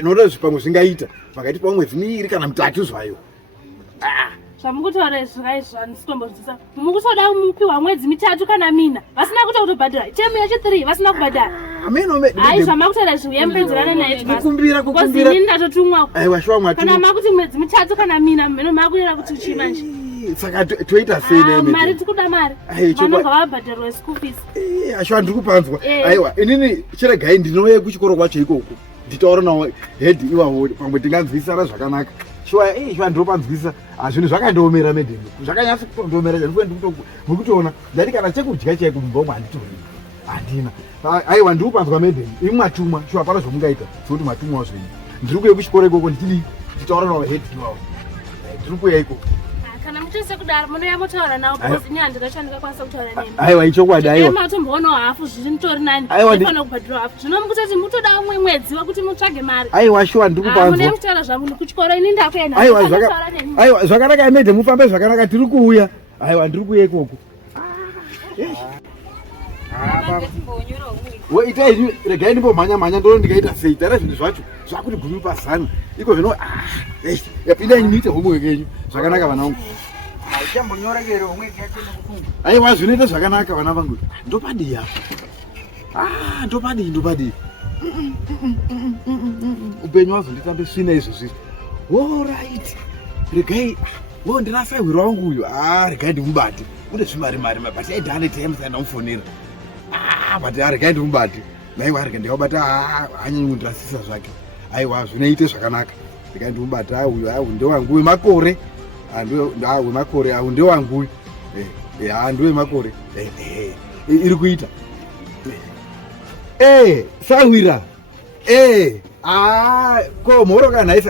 noda zvipamwe zvingaita vakatipawo mwedzi miiri kana mitatu zvayo zvamukutaura izvizvo handisitombozvisa mukutoda mupiwa mwedzi mitatu kana mina vasina kuita kutobhadhara temu yacho 3 vasina kubhadhara hai zvamakutaura izvi uyembedzerana nayeini ndatotumwako kana makuti mwedzi mitatu kana mina meno makurera kuti uchii manje saka toita sei mari tikuda mari vanonga vabhadharwa school fees ashwa ndiri kupanzwa aiwa inini chiregai ndinouye kuchikoro kwacho ikoko nditaura nawo hedhi iwawo pamwe tinganzwisana zvakanaka shuwa ndinopanzwisa zvinhu zvakandiomera medhemu zvakanyatsa kutondiomera ndikutoona ndati kana chekudya chaiko mumba umo handitori handina aiwa ndiri kupanzwa medhemu imi mwatumwa shuwa pana zvomungaita sokuti mwatumwawo zvenyu ndiri kuuya kuchikoro ikoko ndichitaura nawo hedhi iwawo ndiri kuuya ikoko kana muchose kudaro munoya mutaura nawo because ini handina chandingakwanisa kutaura nemi aiwa ichokwadi aiwa matomboonao hafu zviri mutori nani ifanira kubhadhira hafu zvino mukutoti mutoda umwe mwedzi wekuti mutsvage mari aiwa shuwa ndiri kupanzwa mune mutaura zvangu ndikuchikoro ini ndakuenda aiwa zvakanaka amedhe mufambe zvakanaka tiri kuuya aiwa ndiri kuuya ikoko itai regai ndimbomhanya ndoo ndikaita sei tara zvinhu zvacho zvakuti gumi pazana iko zvino yapindai niite homework yenyu zvakanaka vana vangu chambonyorekere homework yacho nekufunga aiwa zvinoita zvakanaka vana vangu ndopadii apa ndopadii upenyu wazonditambe svina izvo zvizvi. Alright, regai ndina saihwira wangu uyu. Regai ndimubate. Une zvimari but aidhane times andamufonera. But regai ndimubate. Naiwa regai ndikabata hanyanyi kundirasisa zvake. Aiwa zvinoite zvakanaka. Regai ndimubate uyu ndewangu wemakore. Wemakore ndewangu. Ndewemakore. Iri kuita. Sawira. Ko moro kana isi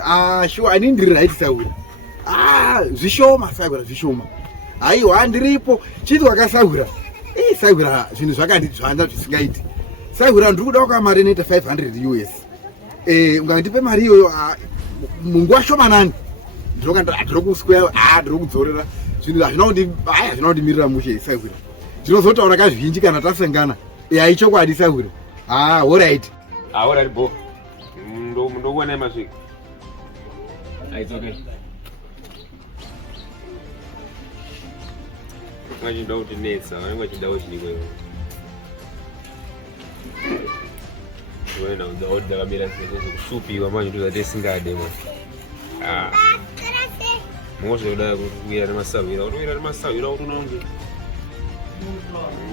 sure anindiri right Sawira. Zvishoma Sawira zvishoma. Aiwa ndiripo chiti wakasawira. Sawira zvinhu zvakanditsvanda zvisingaiti. Sawira ndiri kuda kukamari inoita 500 US. Ungandipe mari iyoyo munguva shomanani. Ndiri kusquare ndiri kudzorera. Zvinhu hazvina kundimirira mushe Sawira. Ndinozotaura kazhinji kana tasangana. Aichokwadi Sawira. Alright. Alright bo. Ndokuona masvika. It's okay. Ngachida kuti netsa, ngachida kuti ndikwe. Wena udaoda kamera kushupiwa manje ndozati singade manje. Mose uda kuya namasawira, uya namasawira utunonge.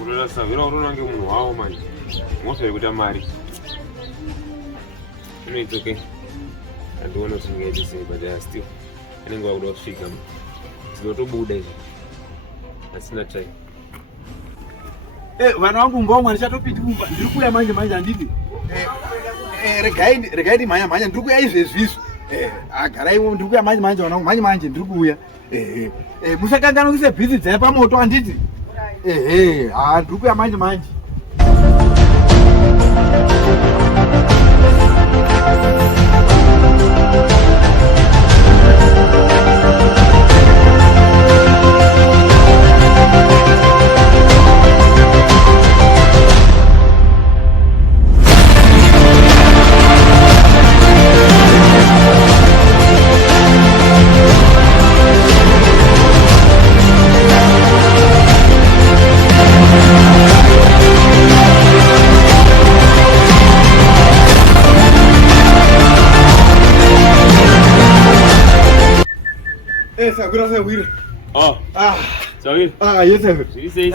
Uya namasawira utunonge munhu wawo manje. Mose kuti mari. It's okay. I don't want to get this, but I still. I think I would have shaken. It's not a Buddha. That's not right. Vana wangu mbongo nichatopiti kumba. Ndiri kuya manje anditi. Regai manya ndiri kuya izvezvizvo. Agara iwo ndiri kuya manje vana wangu manje ndiri kuya. Musakanganokise bhizi dzai pamoto anditi. Ndiri kuya manje. Sawira. Sawira. Yes, sir. Isi.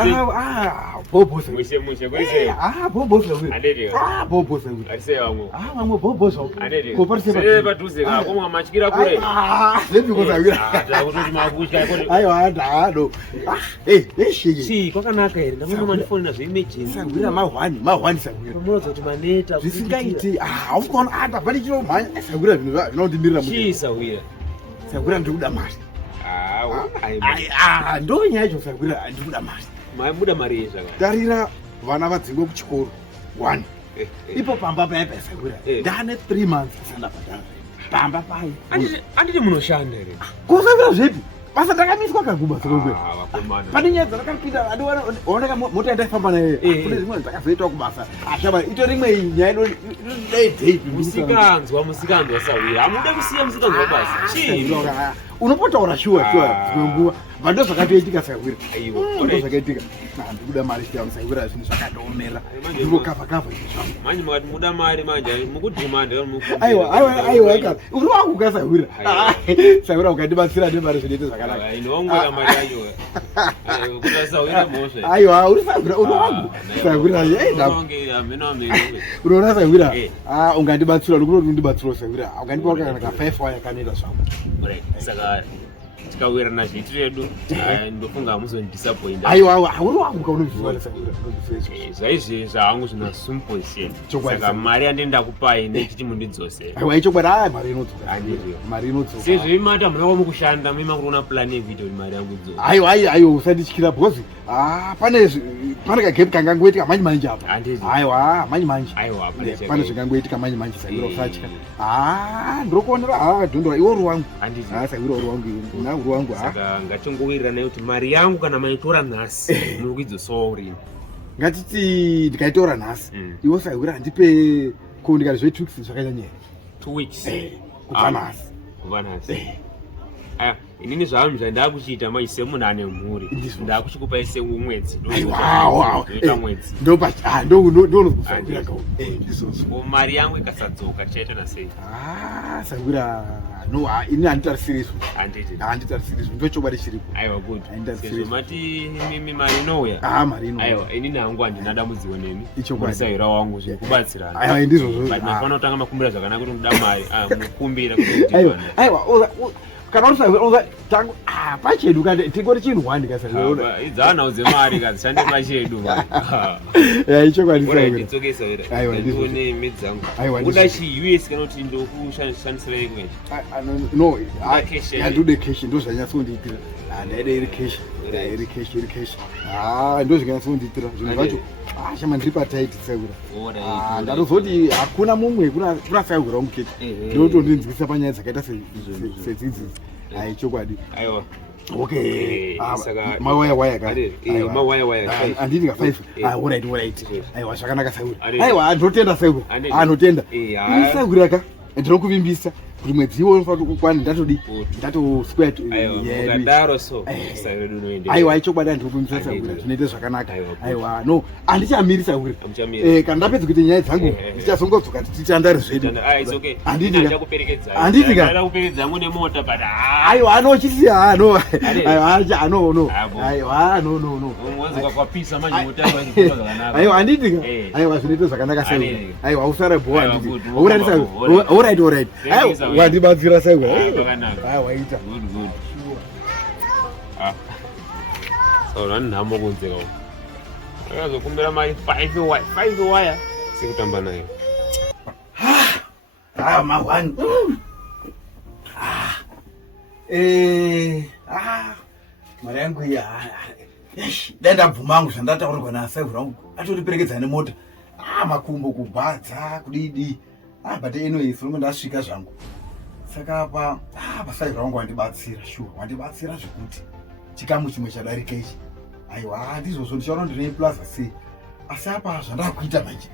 Bobo sir. Mwishe kwese. Bobo sir. Adede. Bobo sir. Arise wangu. Wangu bobo sir. Adede. Ko parse batuze ka komwa machikira kure. Lepi ko Sawira. Atakuti makucha kone. Aiwa ndado. Shiji. Si kwakanaka here ndamuna mandifoni na zveimagine. Sawira ma1 Sawira. Munoza kuti maneta zvisingaiti. Aufukona atabva chiro manya Sawira zvinondimirira muchi. Chi Sawira. Sawira ndiri kuda mari. Ndo nyaya yacho Sawira ndiri kuda mari. Maibuda mari yezvaka. Tarira vana vadzingwe kuchikoro 1. Ipo pamba paya Sawira. Ndane 3 months asana bhadhara. Pamba paya. Anditi munoshanda here. Ko Sawira zvepi? Basa ndakamiswa kaguba Sawira. Vakomana. Pane nyaya dzakapinda adiona mota yandaifamba nayo. Kune zvimwe ndakazoita kubasa. Ashaba itori imwe nyaya ino musikanzwa Sawira. Amuda kusiya musikanzwa basa. Chi? Unopotaura shuwa nguva vando zvakatoitika Sawira. Aiwa. Ndo zvakaitika. Ndikuda mari siya Sawira zvinhu zvakatomera. Ndiro kava izvi. Manje makati muda mari manje mukudhimanda mukumbira. Aiwa kana. Uri wangu ka Sawira. Sawira ukandibatsira nemari zvinoite zvakanaka. Inongora mari yacho. Kuda Sawira moshe. Aiwa uri Sawira uri wangu. Sawira Unonge ameno. Unoona Sawira. Ungandibatsira ndikuti undibatsira Sawira. Ungandipa kana ka 5 waya kanenda zvangu. Right. Saka tikawira nazvitu redu ndofunga hamuzondisappointa. Aiwa uri wangu kaunozviziva Sawira. Zvaizvi zvahangu zvinasumposition. Saka mari yandenda kupai nechiti mundidzose. Aiwa ichokwadi mari inodzoka. Andiri. Mari inodzoka. Sezvo imata muna kwamukushanda muima kuona plan yevhideo kuti mari yangu idzoka. Aiwa usandityira because pane kagepi kangangoitika manje apa. Andiri. Aiwa manje. Aiwa pane zvingangoitika manje Sawira usatya. Ndinokuonera dhondora iwe uri wangu. Andiri. Sawira uri wangu na uri wangu. Saka ngatingowirira nayo kuti mari yangu kana maitora nhasi muri kuidzosawo urini. Ngatiti ndikaitora nhasi iwe Sawira ndipe kondikati zve2 weeks zvakanyanya 2 weeks kubva nhasi. Kubva nhasi. inini zvaamuzva ndakuchiita maise munhu ane mhuri ndakuchikupa ise mwedzi mwedzi mari yangu ikasadzoka tichaitana sei? Sangura no ini handitarisiriso ndochokwadi chiripo. Aiwa good sezvo mati mari inouya mari inouya. Aiwa inini hangu handina dambudziko nemi musaira wangu zvekubatsirana. Aiwa ndizvo mafana kutanga makumbira zvakanaka kuti muda mari mukumbira aiwa kana usa tangu pachedu kandi tingori chinhu wandi kasaona idzana udzemari kazishande pachedu ichokwadi nditsokesa vera aiwa ndone medzi dzangu uda chi US kana kuti ndokushandisira imwe no ndude cash ndozvanyatsondiitira ndaida iri cash ndozvinyatsondiitira zvinhu zvacho chama ndiri pataiti saura ndatozoti hakuna mumwe kuna saura wangu chete ndotondinzwisa panyaya dzakaita sedzidzi chokwadi. Aiwa okay mawaya anditi ka 5 alright aiwa zvakanaka saura aiwa ndotenda saura anotenda saura ka ndinokuvimbisa kuti mwedzi iwo unofanira kukwana ndatosquare ukadaro so saura dunoende aiwa chokwadi ndinokuvimbisa saura zvinoita zvakanaka aiwa no andichamiri saura kana ndapedza kuita nyaya dzangu ndichazongodzoka tichitandari zvedu anditika nemota but aiwa anochisiya no aiwa no kwapisa manje motaro aiwa anditika aiwa zvinoita zvakanaka saura aiwa usara boa anditi alright aiwa wandibatsira saura aiwa ita good saura nhamo kunzeka akazokumbira mari 5 waya sekutamba nayo mawani mari yangu iya dai ndabvuma angu zvandataurwa nasaivhura angu atoriperekedza nemota makumbo kubhadza kudidi but anyway solo ndasvika zvangu saka apa pasaivhura angu wandibatsira zvekuti chikamu chimwe chadarika ichi aiwa ndizvozvo ndichaona ndine plaza c asi apa zvandakuita manje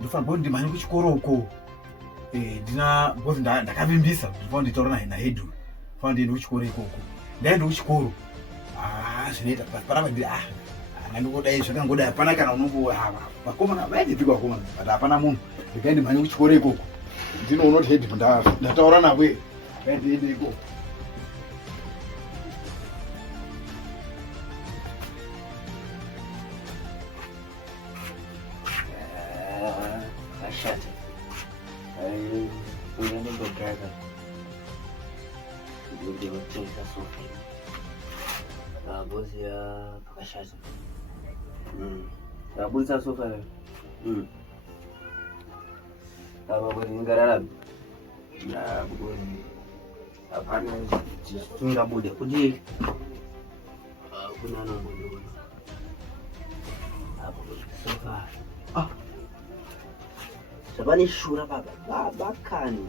ndofanira kuti ndimhanye kuchikoro uko because ndakavimbisa ndinofanira nditaura nahedu fanira ndiende kuchikoro ikoko ndaende kuchikoro zvinoita paramba ndiri andingodai zvakangodai hapana kana unongo vakomana vaitipika vakomana but hapana munhu ndikaende mhanye kuchikoro ikoko ndinoona kuti hedu ndataura navo ndiende ikoko ashata uende ndogaga ndinotengesa sofa bosi ya pakashata abudisa sofa apa kuti ngararabi ndabugoni apana tingabude kuti kuna nombono apo sofa sabani shura baba bakani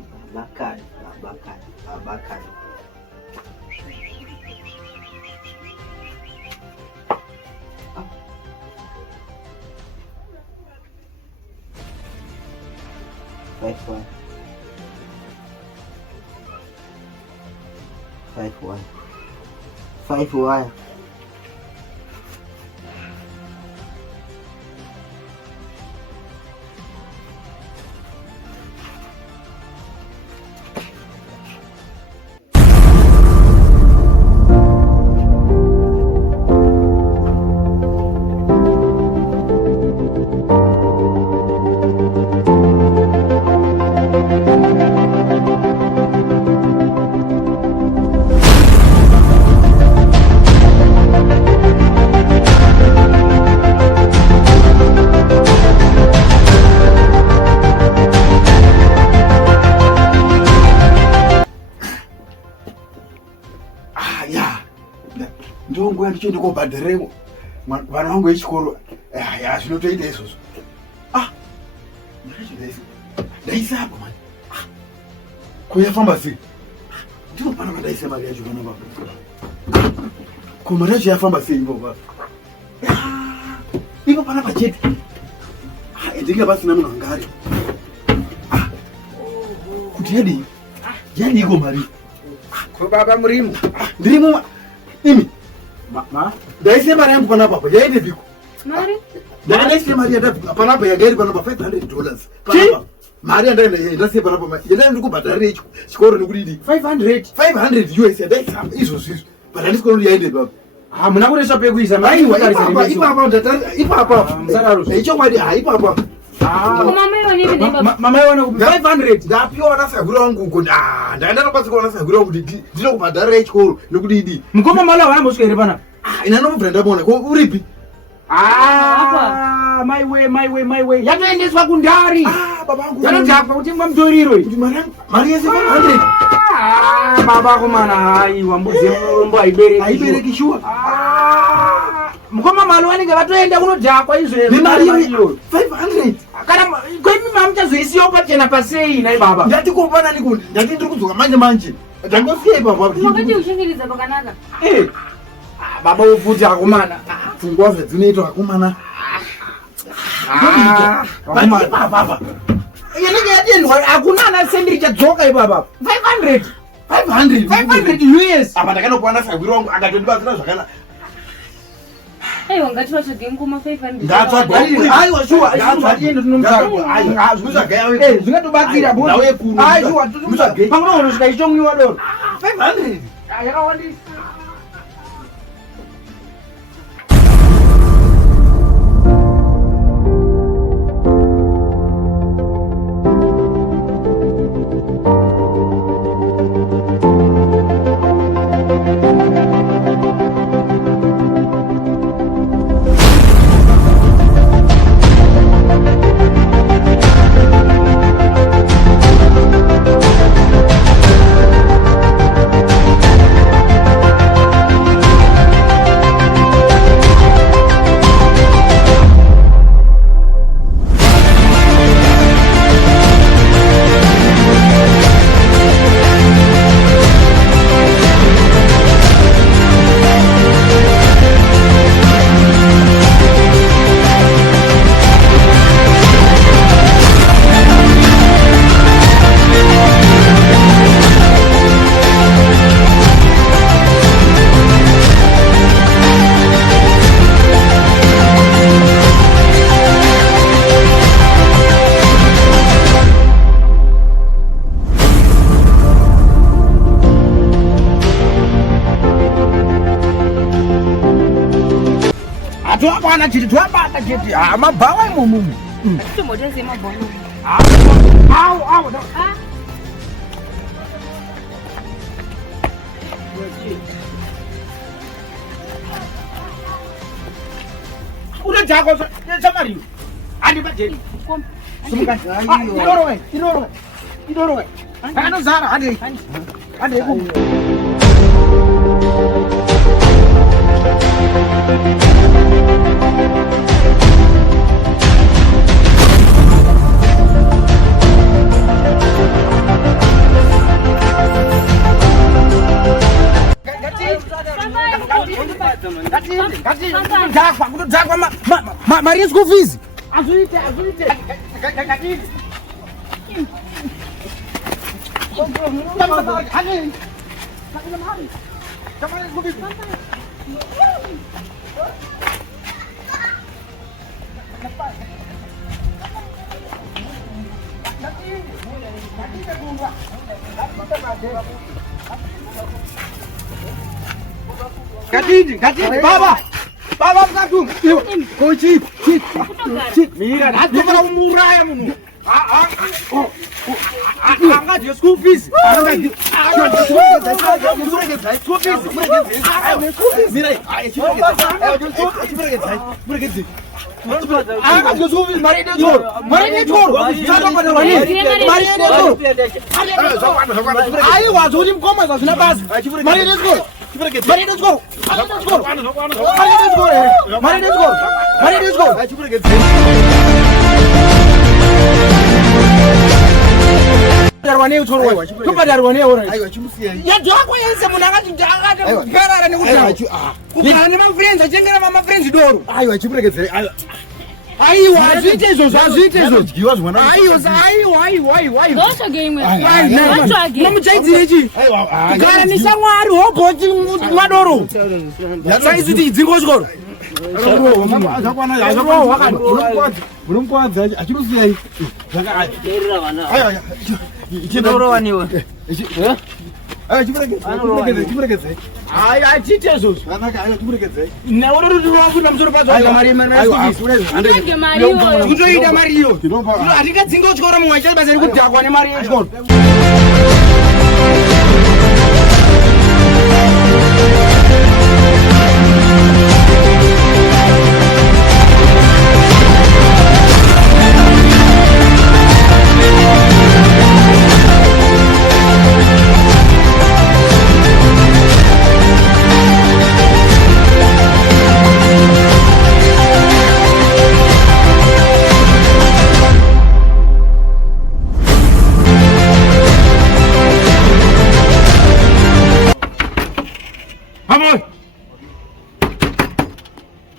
Five wire. ndongoya ndichiende kobhadharemo vana vangu vechikoro zvinotoita izvozvo ndaisapa mani koyafamba sei ndinopana vandaisa mari yacho vana vavo ko mari yacho yafamba sei ivova ivo pana pachete endinge pasina munhu angari kuti yadii iko mari Ko baba murimo. Ndirimo imi. Ma. Ndaise mari yangu pana papa. Yaende biko. Mari? Ndaise mari yangu pana papa yageri pana papa $500. Pana. Mari ndaise pana papa. Yenda ndikubhadharira chikoro nekudidi. 500 US ndaisa izvo. Bhadhara chikoro yaende baba. Muna kuresha pekuisa mai Ipapa ndatari ipapa. Ichokwadi ipapa. Mama yona ku 500 ndapiwa nasagura wangu uko ndaenda nokwanisa kuona sagura kuti ndinokubhadharira chikoro nekudidi. mukoma mala wana moswere pana. Ina nomubvira ndamona ko uripi? Maiwe yatoendeswa kundari. Babangu yanotapa kuti mwamutoriro kuti mari yese 500. Baba komana hai wambuze murombo Aibereki shuwa. mukoma malo vanenge vatoenda kunodhakwa izvo Mari 500. kana kwemi mamuchazoisiyo pachena pasei nai baba. Ndatikopana nikundi ndati ndiri kudzoka manje ndangosiya ipapa. Mwakati ushengeredza pakanaka. Baba ufuti akomana. Pfungwa zvadzinoitwa akomana. Baba. Yanenge yatendwa hakuna ana sendi richadzoka ipapa. 500 US. Apa ndakanopana sagwiri wangu akatondibatsira zvakanaka. Aiwa ngativatsvage ngoma 500. Ndatsvagwa. Aiwa shuwa azviende tinomutsvaga. Zvingatobatsira bo. Aiwa tinomutsvaga. Panguno kusvika ichomwiwa doro. 500. Yakawandisa. Twabana chiti mabhawa imomumu. Tombotenze mabhawa. Au. Unojako samari. Andi bajeni. Sumuka. Idoro. Ano zara andi. Dzakwa mari yeschool fees. Azvite. Katini, baba mkatu. Kochi. Mira, ndakuvara umuraya munhu. Anga school fees. aiwa azviite izvozvo azviite izvozvo aiwa ndotsvage imwe nomuchaidzi ichi kugara nishamwari hobhoti madoro saizi kuti idzingo chikoro unomukwadza achinosiyai chimurekedzei achite izvozvo naurorutirowakuda musoro pazokutoida mari iyo hatingadzinga uchikoro mumwe achai basa rekudhakwa nemari yechikoro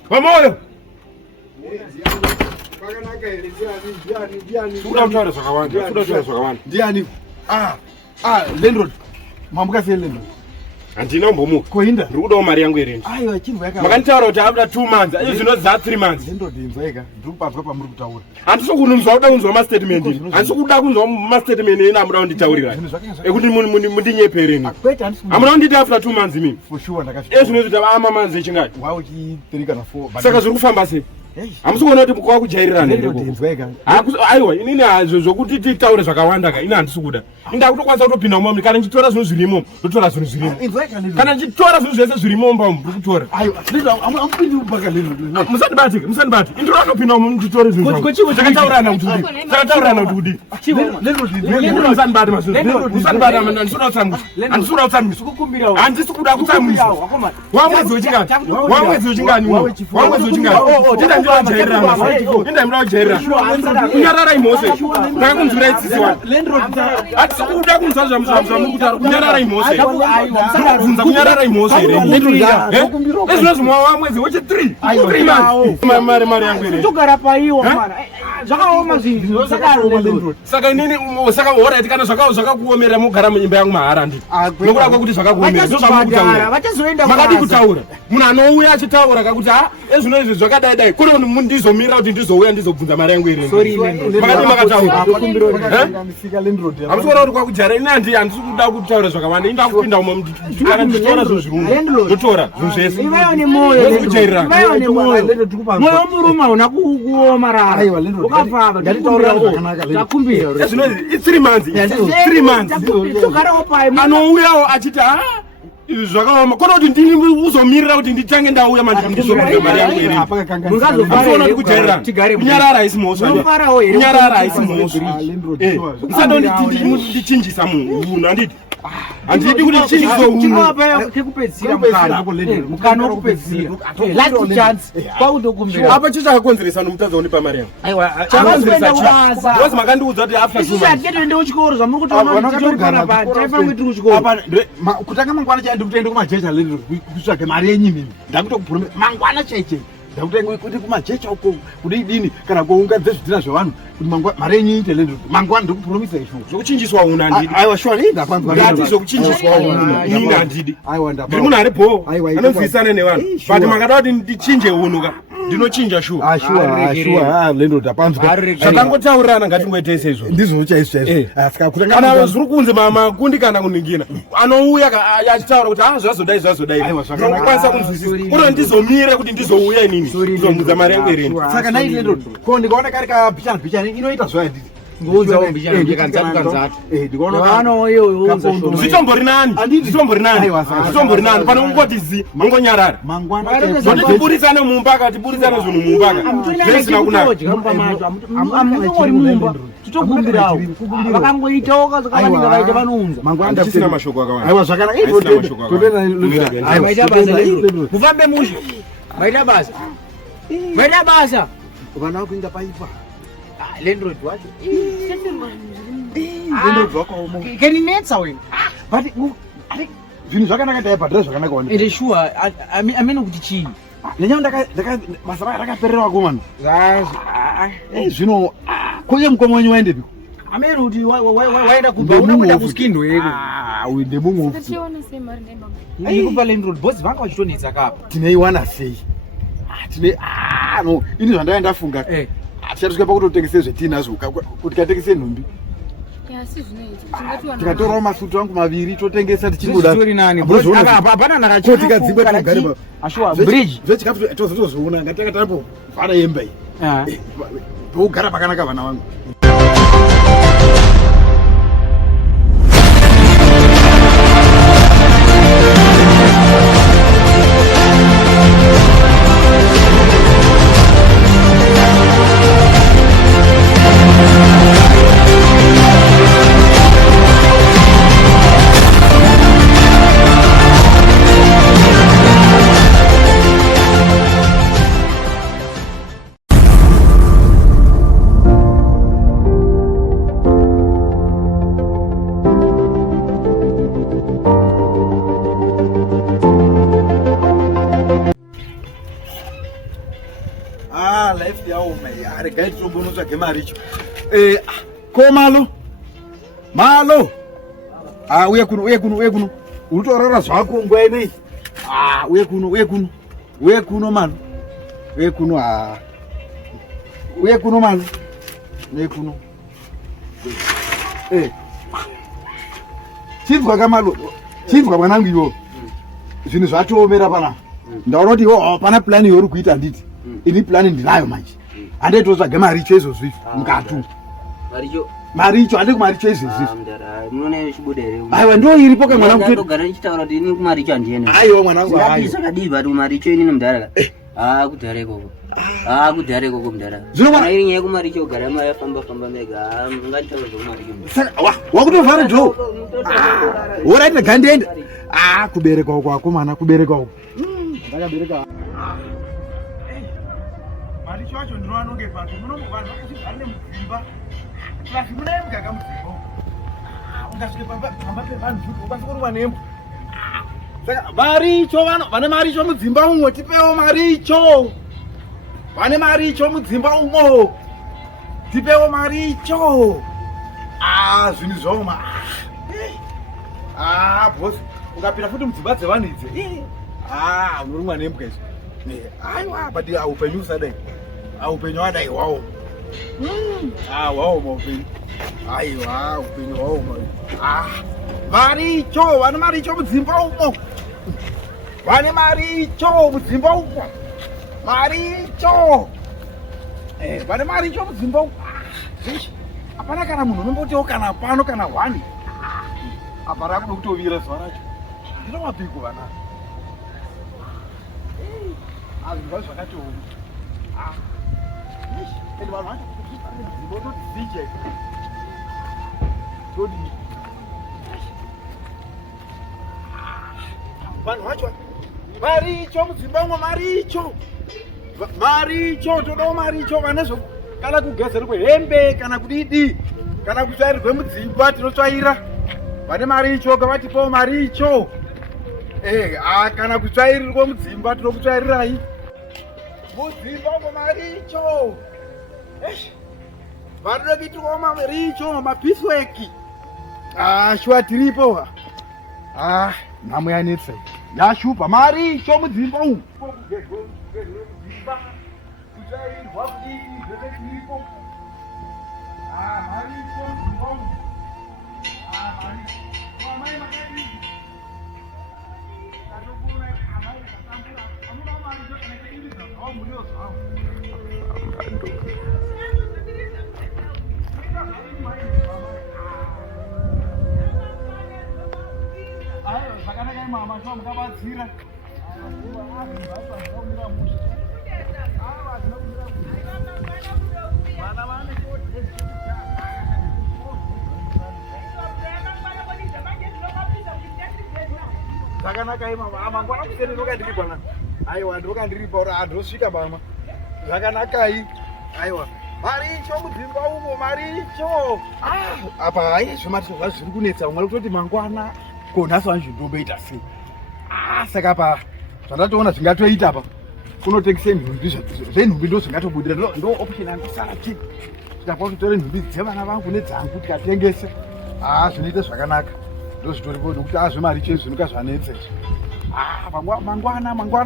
Pamoja. Sudah sokawan. Ndiani? Landlord. Mamuka sei landlord. Andina mbomuka. Koinda. Ndikudawo mari yangu irendi. Aiwa chinhu yaka. Makanitaura kuti after 2 months, izvo zvinodza 3 months. Landlord inzweka. Ndikupabva pamuri kutaura. Handisi kunzwa kuda kunzwa ma statement ini. Handisi kuda kunzwa ma statement ini amuda kunditaurira. Ekuti mundinyepereni. Kwete handisi. Amuda kunditi after 2 months mimi. For sure ndakasvika. Ezvinoti ama manzi echingati. Wawo chi 3 kana 4. Saka zviri kufamba sei? Hamisi kuona kuti kwa kujairirana here ndinzweka. Aiwa inini hazvo zvokuti titaure zvakawanda ka ina handisi kuda. Inda kutokwanisa kutopinda mumwe kana ndichitora zvinhu zvirimo ndotora zvinhu zvirimo. Kana ndichitora zvinhu zvese zvirimo mumba ndikutora. Aiwa ndizvo amupindi ubaka lino. Musandibati. Indira kutopinda mumwe nditore zvinhu zvangu. Kochiwo takataurana kuti ndi. Takataurana kuti ndi. Lino musandibati mazvo. Musandibati amana ndisura utsamwa. Andisura utsamwa. Sikukumbira. Handisi kuda kutsamwa. Wamwedzi wechingani? Wamwedzi wechingani? Wamwedzi wechingani? Kunyarara imhose ndakakunzwira itsisiwa hatisi kuda kunzwa zvamukutaura kunyarara imhose ndokubvunza kunyarara imhose here ezvinozvi mwa mwedzi wechi 3 mari yangu here togara paiwa zvakaoma zvinhu saka inini saka alright kana zvakakuomera mugara muimba yangu mahara ndi nokuda kwekuti zvakakuomera ndozvamukutaura makadi kutaura munhu anouya achitaura kakuti ezvino izvi zvakadaidai kuri ndizomirira kuti ndizouya ndizobvunza mari yangu iri makadi makataura hamusikuona kuti kwakujara ini handisi kuda kutaura zvakawanda inda kupinda umwe kana ndichitora zvinhu zvirungu ndotora zvinhu zvese kujairirana mwoyo murume hauna kuomarara ukabva takumbira ezvino it's 3 months 3 months anouyawo achiti zvakaoma kona kuti ndini uzomirira kuti nditange ndauya mandizobvunza mari yangu iri munoona kuti kujairirana kunyarara haisi mhosva kunyarara haisi mhosva musandondichinjisa munhu handiti handidi kuti chinjisoapa cho chakakonzeresa nomutadza unipa mari yangu chakonzeresa makandiudza kuti afkutanga mangwana chaindi kutoende kumajecha kutsvage mari yenyu mimi ndakutokuprome mangwana chaichei ndakuti kumajecha uko kudidini kana kuungadze zvidhina zvevanhu kuti mari yenyu iite lendo mangwana ndikupromisa isho zvokuchinjiswa unhu handidi aiwa shwari ndati zvokuchinjiswa unhu inini handidi ndiri munhu ari bho anonzwisana nevanhu but makada kuti ndichinje unhu ka ndinochinja shuwa lendo tapanzwa zvatangotaurirana ngatingoite seizvo ndizvo chaizvo kana zviri kunze makundi kana kuningina anouya achitaura kuti zvazodai ndinokwanisa kunzwisisa uno ndizomire kuti ndizouya inini ndizomudza mari yangu irini saka nai lendo ko ndikaona kari kapichani inoita zvoya nditi zvitombori nani pane ungoti zi mangonyarara tiburisane mumba akatiburisane zvinhu mumba zvisina kunaka titokumbirawo vakangoitawo zvakavanenge vaita vanounza mangwanasina mashoko akawanda mufambe mushe maita basa vana vakuinga paipa landlord wacho landlord wakaoma keninetsa wena but zvinhu zvakanaka taibhadhira zvakanaka ende sure amene kuti chii nenyama ndaka basa rakaperera wakomana zvino kuye mukoma wenyu waendepi amene kuti waenda kubva unokuda kuskindo yeko uende mumwe Tichiona sei mari ndai baba. ndikupa landlord boss vanga vachitonetsa kapa tineiwana sei no ini zvandaya ndafunga tichatosvika pakutotengese zvetinazvo kuti katengese nhumbi Ya si zvinoita. tikatorawo masutu angu maviri totengesa tichibuda tichidori nani hapana nakachikadzimba tinogare ashuwa bridge zvechikafu tozotozoona ngatanga taripo vana yemba iyi pougara pakanaka vana vangu life yawo mai aregai titombonotsvage mari icho ko malo uye kuno utorora zvako nguva inei uye kuno mano chinzwa kamalo chinzwa mwanangu iwo zvinhu zvatoomera pana ndaona kuti iwo pana plani yori kuita nditi ini plani ndinayo manje handaitotsvage mari icho izvozvi mukatu mari icho hande kumari icho izvozvi aiwa ndo iripo kamwananguaiwa mwanangu kudhara ikoko mudhara inyaya kumari icho ugara mari afamba mega wakutovhara jo oraita gandienda kuberekwa kwako mana kuberekwa uko ndakabereka mari chacho ndinoanonge pato munombovanhu vakazvigara nemudzimba plasi munaemugaka mudzimba ungasvike pamba pevanhu zvuti ukwanisa kurumwa nembwa saka mari icho vane mari icho mudzimba umwo tipewo mari icho vane mari icho mudzimba umwo tipewo mari icho zvinhu zvaoma bosi ukapinda futi mudzimba dzevanhu idzi unorumwa nembwa izvo aiwa but upenyu usadai upenyu wadai waoma waoma upenyu aiwa upenyu waoma mari icho vane mari icho mudzimba umo vane mari icho mudzimba umo mari icho vane mari icho mudzimba umo hapana kana munhu unombotiwo kana pano kana hwani apa rakuda kutovira zuva racho ndinomabhiko vana azviva zvakatioma ende vanhu vacho ototi zija todi vanhu vacho mari icho mudzimba umwe mari icho todawo mari icho vanezvo kana kugezerwe hembe kana kudidi kana kutsvairirwe mudzimba tinotsvaira vane mari icho kavatipawo mari icho kana kutsvairirwa mudzimba tinokutsvairirai mudzimba umo mari icho vanoda kuitiwawo mari icho mapisweki shuwa tiripo nhamo yanetsa yashupa mari icho mudzimba umu kutsvairirwa kudini zvese tiripo mari icho mudzimba umu mamai makadii zvakanaka imama shuwa mukabatsira zvakanaka imama mangwana kuseni ndokandiripa aiwa ndokandiripa uri andosvika mama zvakanakai aiwa mari icho mudzimba umo mari icho apa haizvomatizva zviri kunetsa umwe kutoti mangwana ko nhasi vanhu zvindomboita sei saka pa zvandatoona zvingatoita pa kunotengese nhumbi zvenhumbi ndo zvingatobudira ndo option yangu sara chii tikakwa kutore nhumbi dzevana vangu nedzangu tikatengese zvinoita zvakanaka ndo zvitoripo nokuti zvemari chezvo zvinoka zvanetse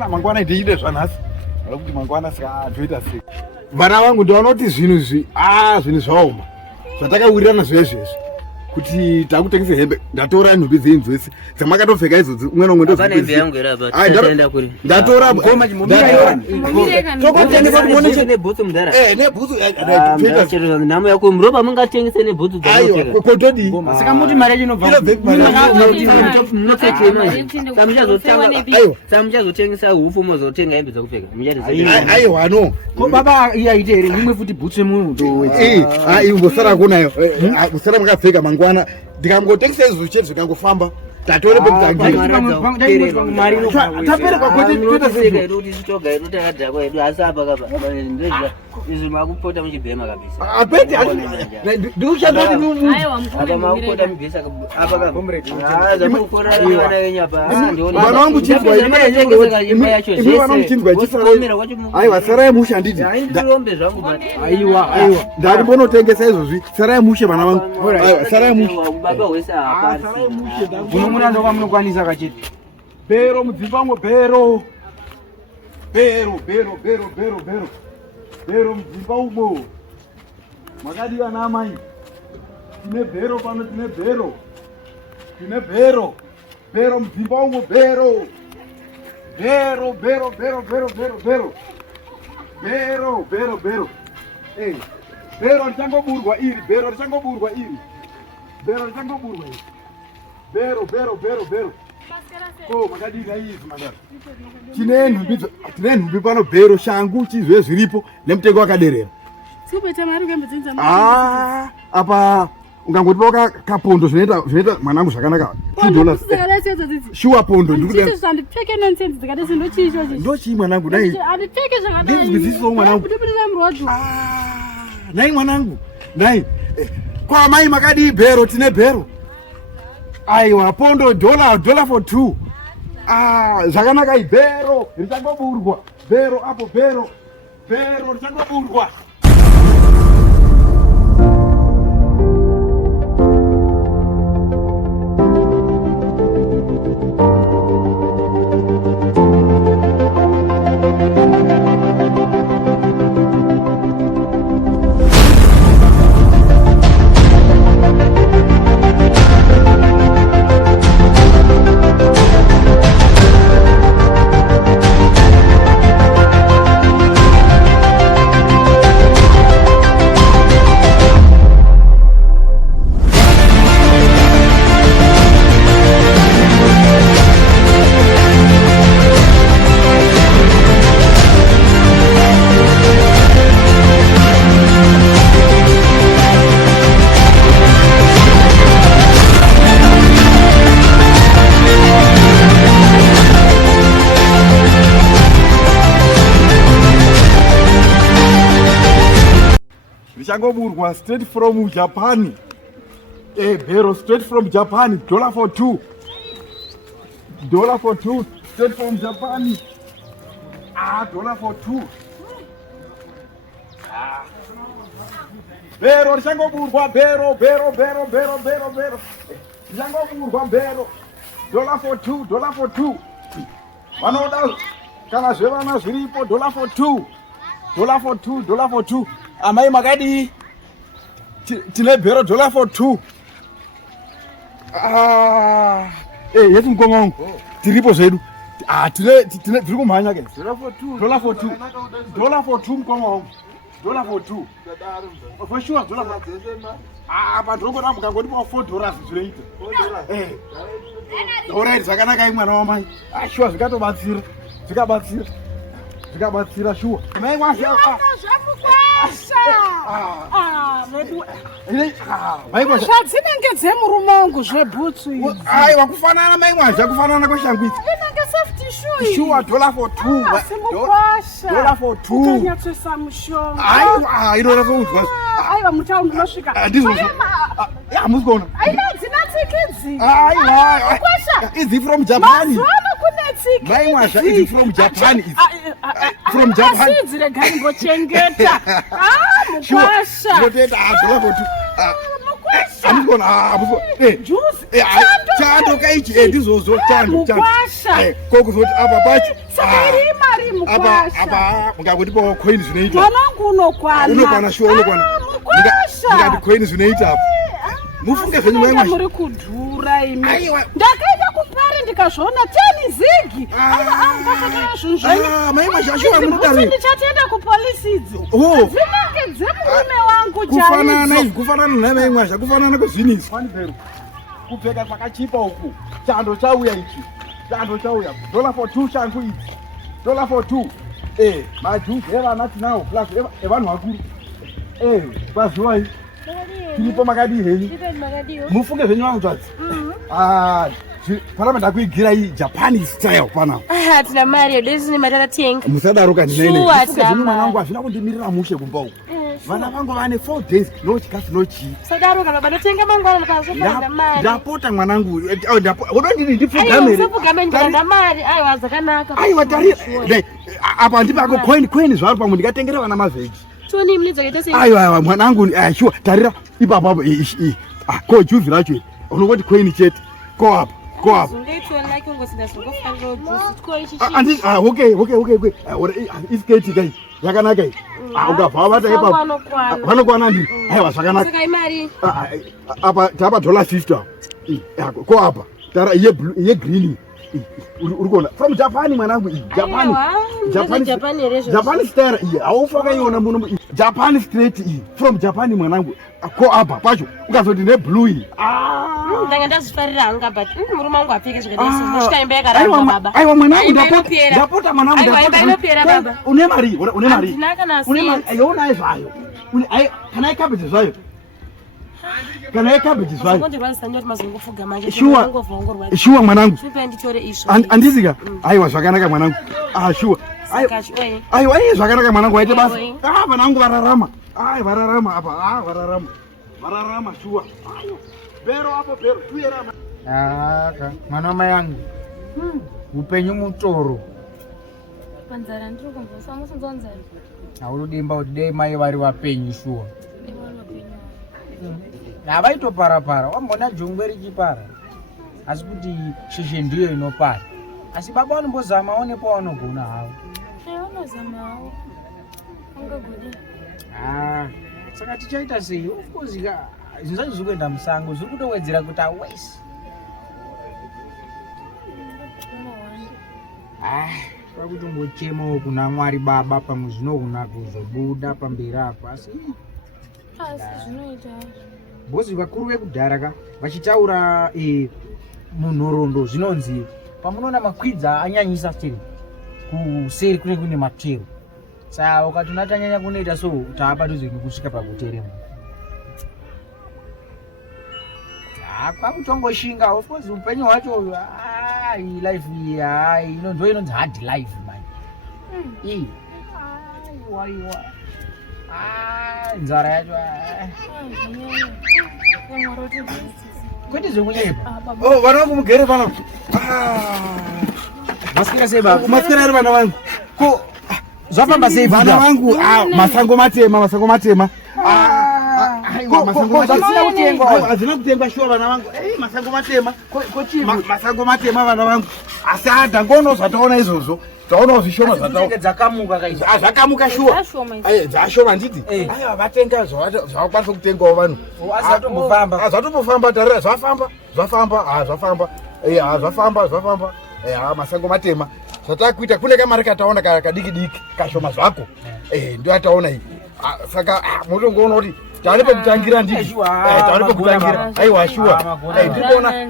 mangwana ndichide zvanhasi ala kuti mangwana saka toita sei vana vangu ndivanoti zvinhu zvinhu zvaoma zvatakawirirana zvezvezvo kuti takutengese hembe ndatora nhumbi dzenyu dzese dzamakatopfeka idzodzi umwe nomwe ndatora nhamo yako muropa mungatengese nebhutsu kotodi saka muti mari yamuchazotengesa hufu mozotenga hembe dzakupfeka aiwa no ko baba iyaite here imwe futi bhutsu yemunhu imbosara kunayo kusara makapfeka mangwana ndikangotengesa izvo chedu zvikangofamba tatore pekutangiratapereka makupota muchibhema kabisa apeti mwana wangu chinzwa sarai mushe handiti aiwa ndatimbonotengesa izvozvi sarai mushe vana vangu sarai mushe unomuna ndoka munokwanisa kachete bhero mudzimbango bhero mudzimba umo makadiwa namai tine bhero pano tine bhero mudzimba umo bhero richangoburwa iri bhero ko makadira izvi madara tine nhumbi pano bhero shangu chizve zviripo nemutengo wakaderera apa ungangotipa kapondo zvinoita mwanangu zvakanaka $2 shuwa pondo ndochii mwanangu ndizviziso mwanangu nai mwanangu nai kwamai makadii bhero tine bhero aiwa pondo $1 for 2 zvakanaka ibhero richangoburwa bhero apo bhero richangoburwa richangoburwa straight from Japan. Bhero straight from Japan, $1 for 2 straight from Japan. $1 for 2 bhero richangoburwa bhero richangoburwa bhero $1 for 2 vanoda kana zvevana zviripo $1 for 2 amai makadii tine bhero $1 for 2 yeti mukoma wangu tiripo zvedu tiri kumhanya ke $1 for 2 mukoma wangu $1 for 2 for sure $1 for 2 apa ndinongona mukangotipa $4 zvinoita alright zvakanaka mwana wamai sure zvikabatsira sure mai mwazha zvinenge dzemurume wangu zvebhutsu idzi aiwa kufanana mai mwazha kufanana kweshangu idzi inenge safety shoe sure $1 for 2 $1 for 2 ukanyatsisa mushonga aiwa inoda kuudzwa aiwa mutaundi unosvika hamusi kuona aina dzina tsikidzi aiwa idzi from Japan mazuva ano kune Mai Mwasha is from Japan. From Japan. Asizire gani ngochengeta. Mukwasha. Ngoteta adola kuti. I'm gonna Juice. Chando kaichi ndizozo chando. Mukwasha. Kokuzoti apa pacho. Sakarima mukwasha. Apa ngakuti po coins zvinoita. Mwanangu unokwana. Unokwana sure unokwana. Mukwasha. Ngati coins zvinoita apa. Mufunge zvenyu mai Mwasha. Muri kudhura imi. Ndakaita kupari ndikazviona 10 zigi. Ngazvotara zvinhu. Mai Mwasha shuwa munodaro. Ndichatenda kupolisi idzi. Oh. Dzinenge dzemurume wangu chaidzo. Kufanana naye mai Mwasha, kufanana kwezvinisi. Fanibhero. Kupfeka kwakachipa uku. Chando chauya ichi. Chando chauya. $4 for 2 shangu idzi. $4 for 2. Majuzi evana tinawo plus evanhu vakuru. Kwaziwai. Tiripo makadi henyu. Mufunge zvenyu vangu twatsi. Pana mandakuigira iyi Japanese style pana. Hatina mari yodesini matara tenga. Musadaro kanine. Mufunge zvenyu mwanangu hazvina kundimirira mushe kumba uku. Vana vangu vane 4 days no chikafu no chi. Sadaro kana banotenga mangwana mukazopanda mari. Ndapota mwanangu. Udondini ndipfugamere. Ndipfugamere ndanda mari. Aiwa zakanaka. Aiwa tari. Apa ndipako coin zvari pamwe ndikatengera vana mavheji. Toni mnidza kaita sei? Aiwa mwanangu sure tarira ipapa ko juice racho. Unongoti coin chete. Go up. Andi okay. Isketi kai. Yakanaka iyi. Ukabva vata ipapo. Vanokwana ndi. Aiwa zvakanaka. Saka imari. Apa tapa $50. Go apa. Tara ye green. Urikona from Japan mwanangu iyi. Japan style iyi. Aufaka iona muno. Japan straight iyi. From Japan mwanangu. Ko apa pacho. Ukazoti ne blue iyi. Ndanga ndazvifarira hanga but murume wangu apfeke zvakadai ndosvika imba yakaramba baba. Aiwa mwanangu ndapota mwanangu ndapota. Aiwa inopera baba. Une mari. Ndinaka Une mari. Aiona izvayo. Kana ikabeje zvayo. Kana ikabeje zvayo. Ndikwanisa nyoti mazongofuga manje. Sure mwanangu. Shupa nditore izvo. Andizika. Aiwa zvakanaka mwanangu. Sure. Aiwa zvakanaka mwanangu waite basa. Mwanangu vararama. Vararama apa. Vararama sure. Bero hapo bero tuyerama. Mwana mai yangu. Upenyu mutoro. Panzara ndiri kumbosa musonzonzara. Aurudimba kuti dei mai vari vapenyu shuwa. Havaitopara-para, wambona jongwe richipara. Asi kuti sheshe ndiyo inopara. Asi baba wanombozama one pawanogona havo. Unozamawo. Ungagudi. Saka tichaita sei? Of course zvinhu zvacho zviri kuenda musango, zviri kutowedzera kuti awesi. Pakutombochemawo kuna Mwari Baba pamwe zvinogona kuzobuda pamberi apa. Asi zvinoita. Bozi vakuru vekudhara vachitaura munhoroondo zvinonzi pamunoona makwidza anyanyisa tiri kuseri kune kune matero. Saka ukati unatanyanya kunoita so taapadhuze nekusvika pakuterema. Kwakutongoshinga of course upenyu hwacho life iyi inonzi hard life manje. Aiwa. Nzara yacho. Kwete zvekunyepa. Vana vangu mugere pano. Masikira sei baba? Masikira ari vana vangu. Ko zvafamba sei vana vangu? Masango matema. Hazina kutengwa shuwa vana vangu. Masango matema. Masango matema vana vangu. Asi adhangono zvataona izvozvo. Taona zvishoma zvataona. Dzakamuka kaizvo. Zvakamuka shuwa. Dzashoma nditi. Aiwa vatenga zvavakwanisa kutengawo vanhu. Azvatombofamba. Zvatombofamba tarira zvafamba. Zvafamba. Masango matema. Zvatakuita kune kamari kataona kadiki kashoma zvako. Ndio ataona iyi. Saka mutongoona kuti tari pekutangira nditi. Tari pekutangira. Aiwa shuwa. Ndikuona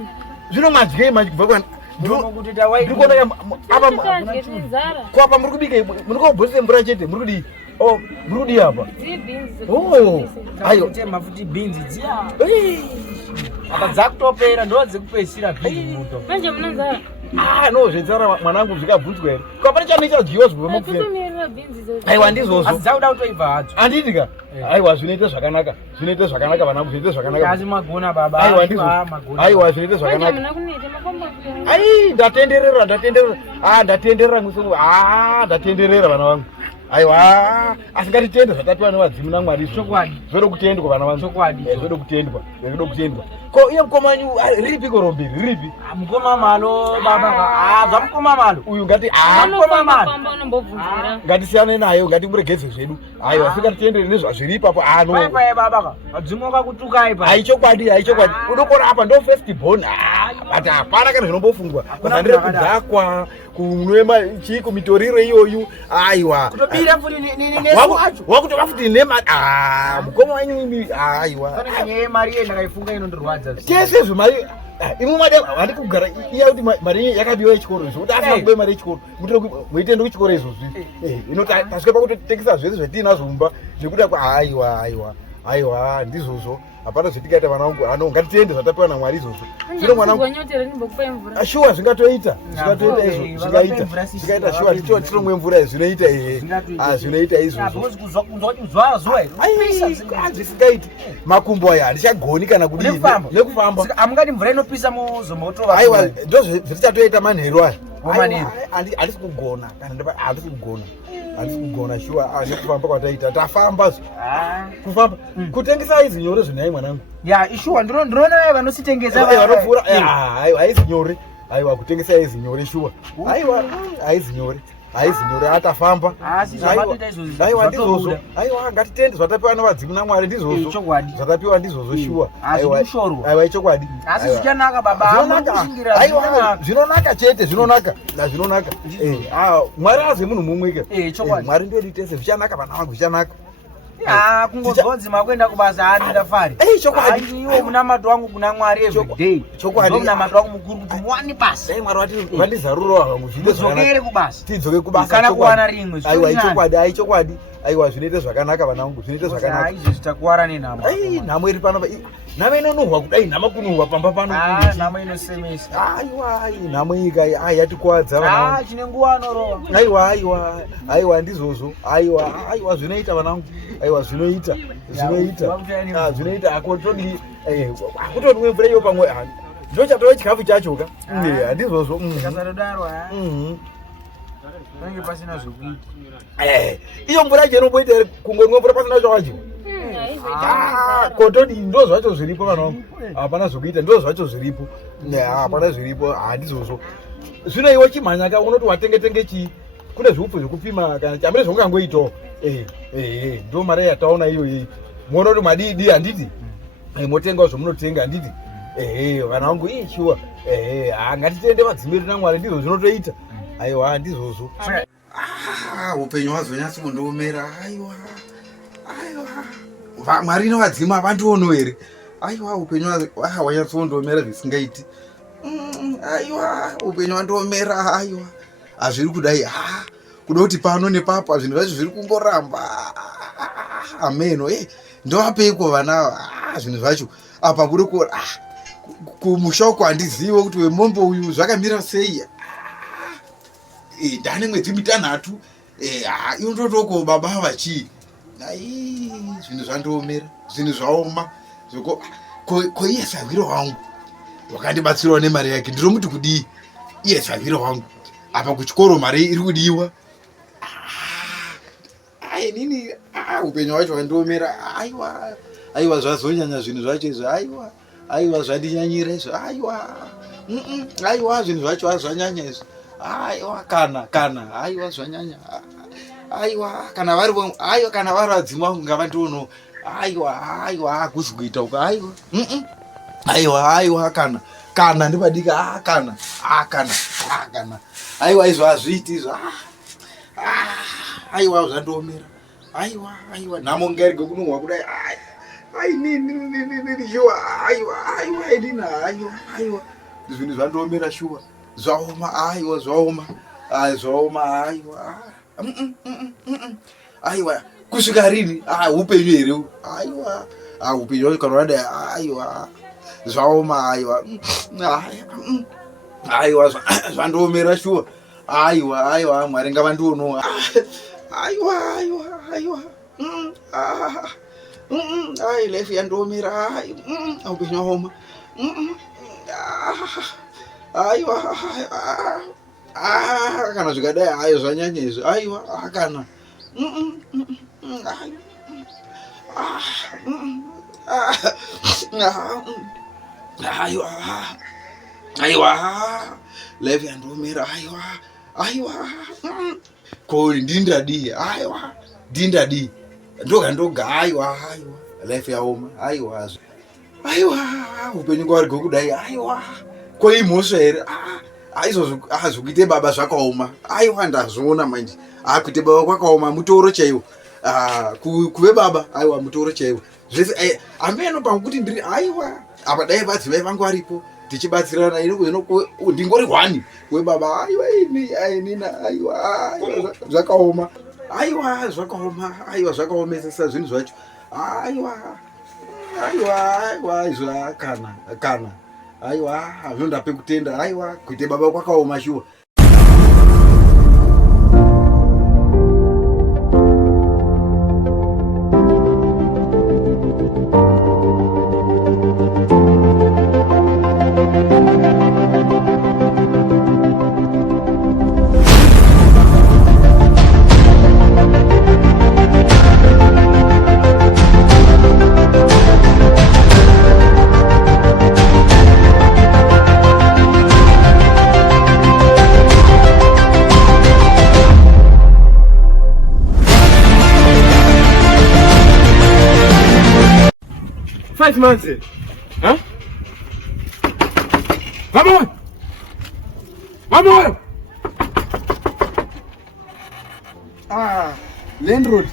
zvinomadzye manje kubva kwa ndikuona apa kwapa muri kubika muri kobhosera mvura chete muri kudi muri kudi apa ayo tema futi beans dziya apa dzakutopera ndo dzekupesira beans muto manje munanzara no zvetsara mwanangu zvikabvunzwa here kapane chanochadyiwa zvibvemukufema aiwa ndizozo dzauda kutoibva hadzo anditi ka aiwa zvinoite zvakanaka vanangu zvinoite zvakanaka asi magona baba aiwa ndizo aiwa zvinoite zvakanaka ai ndatenderera ndatenderera vana vangu aiwa asingatitende zvatapiwa nevadzimu naMwari chokwadi zvode kutendwa vana vangu chokwadi zvode kutendwa ko iye mukomanyu ripi korombiri ripi mukoma malo baba zvamukoma malo uyu ngati mukoma malo ngatisiyane nayo ngatimuregedze zvedu aiwa asingatitendere nezvazviri ipapo bye baba vadzimu vakakutukai pa aichokwadi unokora apa ndo first born but hapana kana zvinombofungwa pasandire kudzakwa kunwema chiko mitoriro iyoyu aiwa kutobira futi nesu wacho wakutova futi nema mukoma wenyu imi aiwa pane mari yendakaifunga inondirwadza tese zvemari imwe mari handi kugara iya kuti mari yakabiwa yechikoro izvo kuti asina kubiwa mari yechikoro muitende kuchikoro izvozvi ino tasvika pakutotengesa zvese zvetinazvo mumba zvekuti aiwa ndizvozvo hapana zvetingaita vana vangu ngatitende zvatapiwa naMwari izvozvo zvino mwanangu shuwa zvingatoita zvingaita shuwa tinomwe mvura zvinoita zvinoita izvozvo zvisingaiti makumbo aya handichagoni kana kudii nekufamba amungati mvura inopisa muzomotova aiwa ndo zvetichatoita manheru aya handisi kugona handisi kugona shuwa nekufamba kwataita tafamba kufamba kutengesa izi nyore zvinai mwanangu ishuwa ndinoona vanositengesa vanopfuura haisi nyore aiwa kutengesa izi nyore shuwa aiwa haisi nyore atafamba aiwa ndizvozvo aiwa ngatitende zvatapiwa nevadzimu naMwari ndizvozvo zvatapiwa ndizvozvo shuwa aiwa ichokwadi asi zvichanaka baba aiwa zvinonaka chete zvinonaka Mwari azi munhu mumwike Mwari ndiye ditese zvichanaka vana vangu zvichanaka kungodzonzi makuenda kubasa handingafari iwo munamato wangu kuna Mwari everyday munamato wangu mukuru kuti muwane basa Mwari vandizarura vangu tidzokere kubasa tidzoke kubasa kana kuwana rimwe aichokwadi aiwa zvinoite zvakanaka vana vangu zvinoite zvakanaka izvi zvitakuwara nenhamo nhamo iri pano nhamo inonuhwa kudai nhamo kunhuhwa pamba pano nhamo inosemesa aiwa nhamo ika yatikuwadza vana chine nguwa anorova aiwa ndizvozvo aiwa zvinoita vana vangu aiwa zvinoita akutodi akutonwe mvura iyo pamwe ndochatova chikafu chachoka handizvozvo kasadodaro panenge pasina zvokuita iyo mvura yacho inomboita kungonwa mvura pasina zvawacho kotodi ndo zvacho zviripo vana vangu hapana zvokuita ndo zvacho zviripo hapana zviripo handizvozvo zvino iwe chimhanyaka unoti watenge chii kune zviupfu zvekupima kana chamire zvaungangoitawo ndo mari yataona iyoyi muona kuti madii handiti motengawo zvamunotenga handiti vana vangu shuwa ngatitende vadzimu vedu naMwari ndizvo zvinotoita aiwa ndizvozvo upenyu hwazonyatsi kundiomera aiwa Mwari nevadzimu havandiono here aiwa upenyu hwanyatsi kundiomera zvisingaiti aiwa upenyu hwandiomera aiwa hazviri kudai kuda kuti pano nepapo zvinhu zvacho zviri kungoramba ameno ndovapeiko vana zvinhu zvacho apa kuri kumusha uko handizivo kuti wemombe uyu zvakamira sei ndane mwedzi mitanhatu inototoko baba vachii zvinhu zvandiomera zvinhu zvaoma koiye savhiro wangu wakandibatsirawo nemari yake ndiromuti kudii iye savhiro wangu apa kuchikoro mari iri kudiwa nini upenyu hwacho hwandiomera aiwa zvazonyanya zvinhu zvacho izvo aiwa zvandinyanyira izvo aiwa zvinhu zvacho hazvanyanya izvo kana aiwa zvanyanya kana vari vadzimu vangu ngavandiono aiwa hakusi kuita uko aiwa kana ndibadika kana aiwa izvo hazviiti izvo aiwa zvandiomera aiwa nhamo ngarige kunohwa kudai shuwa aiwa zvinhu zvandiomera shuwa zvaoma aiwa kusvika rini upenyu here upenyu hwacho kana wadai aiwa zvaoma aiwa aiwa zvandomera shuwa aiwa Mwari ngavandiono aiwa ai life yandomera aupenyu homa aiwa kana zvikadai ayo zvanyanya izvo aiwa kana aiwa life yandomera aiwa ko ndindadi aiwa ndindadi ndoga aiwa life yaoma aiwa upenyu kwari kudai aiwa ko imhosva here zvikuite baba zvakaoma aiwa ndazviona manje kuite baba kwakaoma mutoro chaiwo kuve baba aiwa mutoro chaiwo zvese ambeno panguti ndiri aiwa apa dai vadzivai vangu varipo tichibatsirana ndingori hwani kuve baba aiwa inina aiwa zvakaoma aiwa zvakaomesesa zvinhu zvacho aiwa izvo kana aiwa zvinondape kutenda aiwa kuite baba kwakaoma shuwa. Months. Huh? Vamos! Landlord.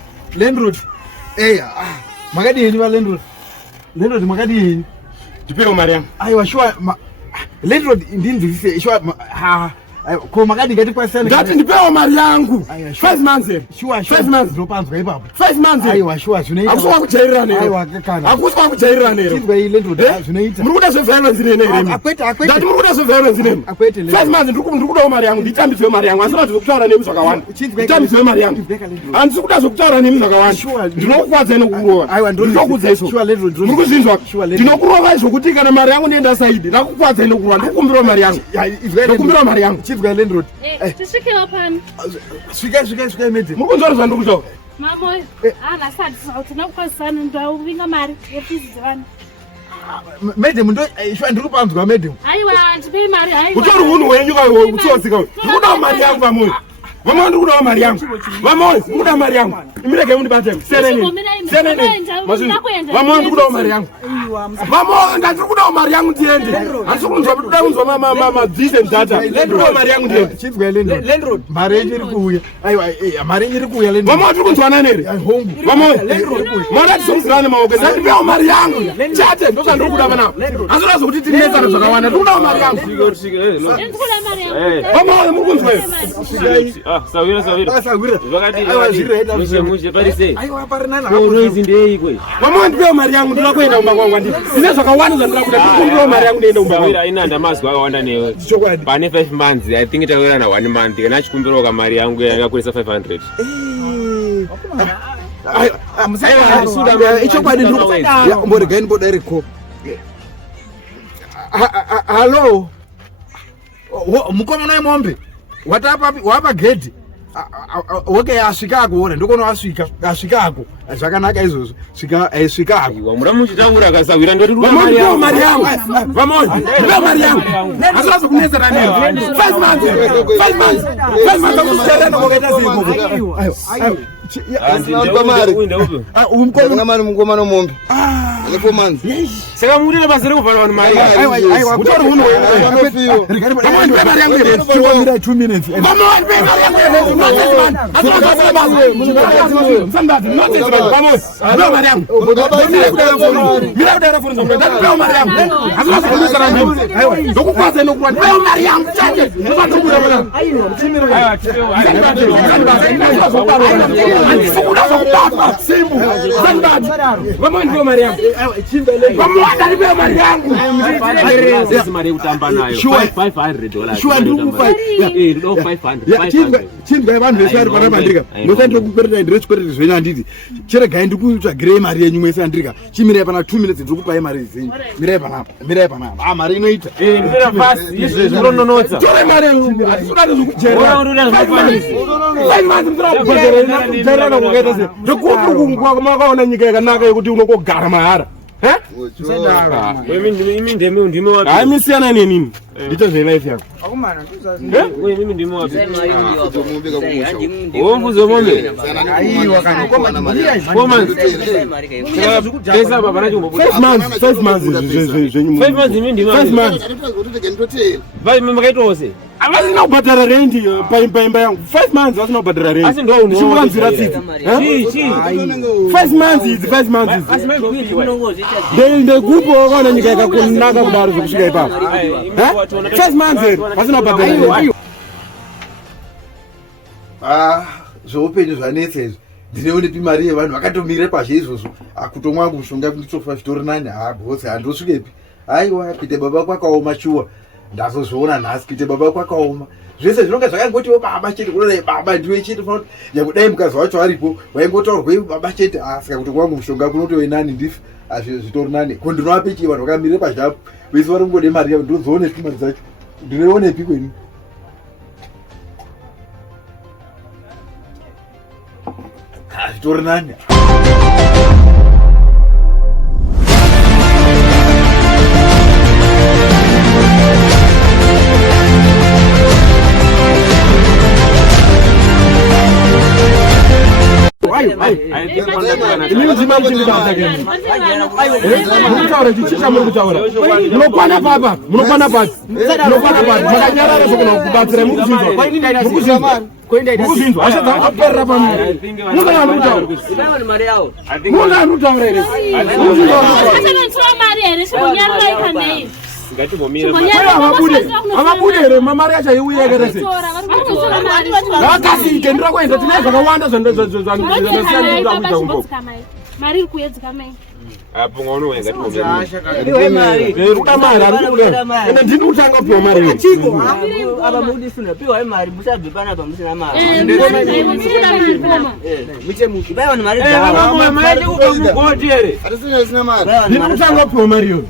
Makadini va landlord makadini. Ndipeo Mariam. Aiwa shwa landlord ndinzivise shwa ko makadi ngati kwasana. Ngati ndipeo mari yangu. 5 months. Shwa 5 months ndopanzwa ipapo. 5 months. Aiwa shwa zvinoita. Akuswa kujairira nero. Aiwa kana. Akuswa kujairira nero. Tinzwa landlord zvinoita. Muri kuda zveviolence nene here. Akwete. Ngati muri kuda zveviolence nene. Akwete. 5 months ndiri kuda mari yangu nditambidzwe mari yangu. Asina zvokutaura nemi zvakawanda. Nditambidzwe mari yangu. Handisi kuda zvokutaura nemi zvakawanda. Ndinokuwadza nekurova. Aiwa ndinokudza izvo. Shwa landlord. Muri kuzvinzwa. Ndinokurova izvo kuti kana mari yangu ndienda saidi. Ndakukuwadza nekurova. Ndikukumbira mari yangu. Ndikukumbira mari yangu. Tinzwa landlord. Tisvikewo pano. Svika mede. Muri kunzwa zvandiri kutaura. Mamoyo. Nasati tinokwazisana ndavinga mari yefizi dzevana. Madam shwa ndiri kupanzwa madam. Aiwa ndipei mari aiwa. Utori munhu wenyu kutsosika. Ndiri kuda mari yangu pamoyo. Vamos ndiri kuda mari yangu. Vamos ndiri kuda mari yangu. Imireke mundibate. Senene. Vamos ndiri kuda mari yangu. Vamos ndiri kuda mari yangu ndiende. Asi kunzwa kuda kunzwa mama decent data. Ndiri kuda mari yangu ndiende. Chizwa landlord. Mari iri kuuya. Aiwa mari iri kuuya landlord. Vamos ndiri kunzwa nani? Hongu. Vamos. Mara tsokurana maoko. Ndiri mari yangu. Chate ndo ndiri kuda bana. Asira zokuti tinesa zvakawanda. Ndiri kuda mari yangu. Ndiri kuda mari yangu. Vamos muri kunzwa. Sawira. Vakati muje parise. Aiwa parinana. Noizi ndei kwe. Vamos ndipe mari yangu ndira kuenda kumba kwangu andi. Sine zvakawanda zvandira kuda kukumbira mari yangu ndienda kumba. Sawira ina ndamazwa akawanda newe. Pane 5 months. I think tawira na 1 month. Kana chikumbiro ka mari yangu yakakurisa 500. Ichokwadi ndiri kumborega ndibodariko. Hello. Mukomana wemombe. Wapa gate. Okay, asvika akuona ndikono asvika ako zvakanaka izvozvo svika ako muramuchitaura kasawira ndoti mari yangu vamos ndipe mari yangu asiwazi kunesa nani 5 months kuserena kokaita ziko mukomana mombe 4 months saka mutile basi rekuvala vanhu mari utori munhu wewe 2 minutes Vamos Ndanipe mari yangu. Sisi mari utamba nayo. $500. Sure ndikufa. Ndo 500. Chinga vanhu vese vari panapandika. Musandiro kuperera ndire chikwetero zvenyu anditi. Cherega ndikutsvagire mari yenyu mwese andika. Chimirai pana 2 minutes ndikupai mari zenyu. Mirai panapa. Mari inoita. Ndira fast. Izvo zvinononotsa. Tore mari yangu. Atisodari zvokujera. 5 months ndirakubatsira kujarana kukaita se. Ndokukungwa makaona nyika yakanaka yekuti unokogara mahara. Mimi ndimi wapi? Hai misiyana nenini. Ndita zvelife yako. Akomana ndizazi. Mimi ndimi wapi? Wombuzo mombe. Aiwa kana koma Maria. Pesa baba nacho mbobuda. 5 months zvenyu. 5 months mimi ndimi. 5 months. Vai mimi makaitose. Avasina kubhadhara rent paimba yangu. 5 months vasina kubhadhara rent. Asi ndo uno. Ndikuwanzira tsitsi. 5 months idzi 5 months idzi. Asi mimi ndikuiti. Ndekupo wakaona nyika yakakunaka kudaro zvekusvika ipapo. 5 months vasina kubhadhara rent. Zveupenyu zvanetsa izvi. Ndineonepi mari yevanhu vakatomire pazhe izvozvo. Akutomwa wangu mushonga nditofa zvitori nani. Bosi handosvikepi. Aiwa kuite baba kwakaoma shuwa. Ndazozviona nhasi kuite baba kwakaoma. Zvese zvinonga zvakangotiwo baba chete kunodai baba ndiwe chete fanoti yakudai mukazi wacho aripo waingotaurwa baba chete saka kuti kwangu mushonga kunotove nani ndife zvitori nani ko ndinovapichi vanhu vakamire pazvapo vese vari kungode mari yavo ndozoonepi mari dzacho ndinoionepi kweni zvitori nani munokwana papa munokwana pasi makanyarara zokuna kubatsira mukuzinzwa ashazaperera pamunaautaura ere avabude here mamari yacho iuya kerese vakasike ndira kuenda tine zvakawanda zvandasiyana kuita kumbo mari iri kuyedzika mai apo ngaunowenza ruda mari arikuda ndini kutanga kupiwa mari apa mudisina piwa mari musabve panapa musina mari ibaiwa ni mari ndini kutanga kupiwa mari iyo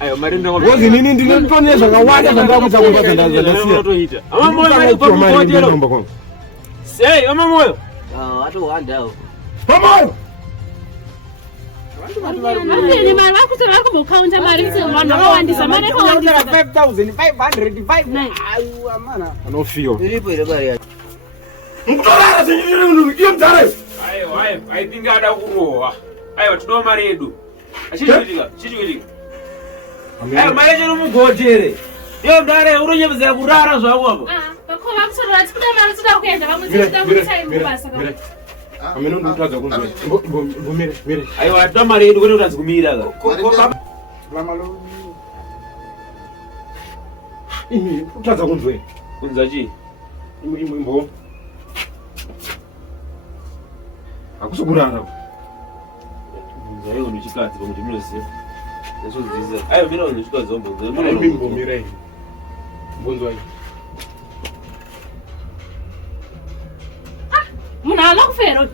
ayo mari ndo ngozi nini ndinotone zvakawanda zvandakuita kumba zvandasiya sei amamoyo atowandawo pamoyo mari vakuti vari kumbokaunta mari vanhu vakawandisa mari yakawandisa 5,500 anofiwa iripo ire mari yacho mukutorara zvinyiiyo mdzare aiwa I think ada kurohwa aiwa tido mari yedu achituitika mari yacho nomugodhere iyo mdare unonyemezera kurara zvako apo vakova kutorora tikuda mari toda kuenda vamwe mubasa amene ndikutadza kunzvomire aiwa atida mari yedu kwete kutadzi kumira kutadza kunzwe kunza chii imbo akusokurara kunza iwo ndichikadzi pakuti munoziva nesodzidzisa aiwa mira vanhu ndichikadzi vambomire mbonzwai munhu haana kufero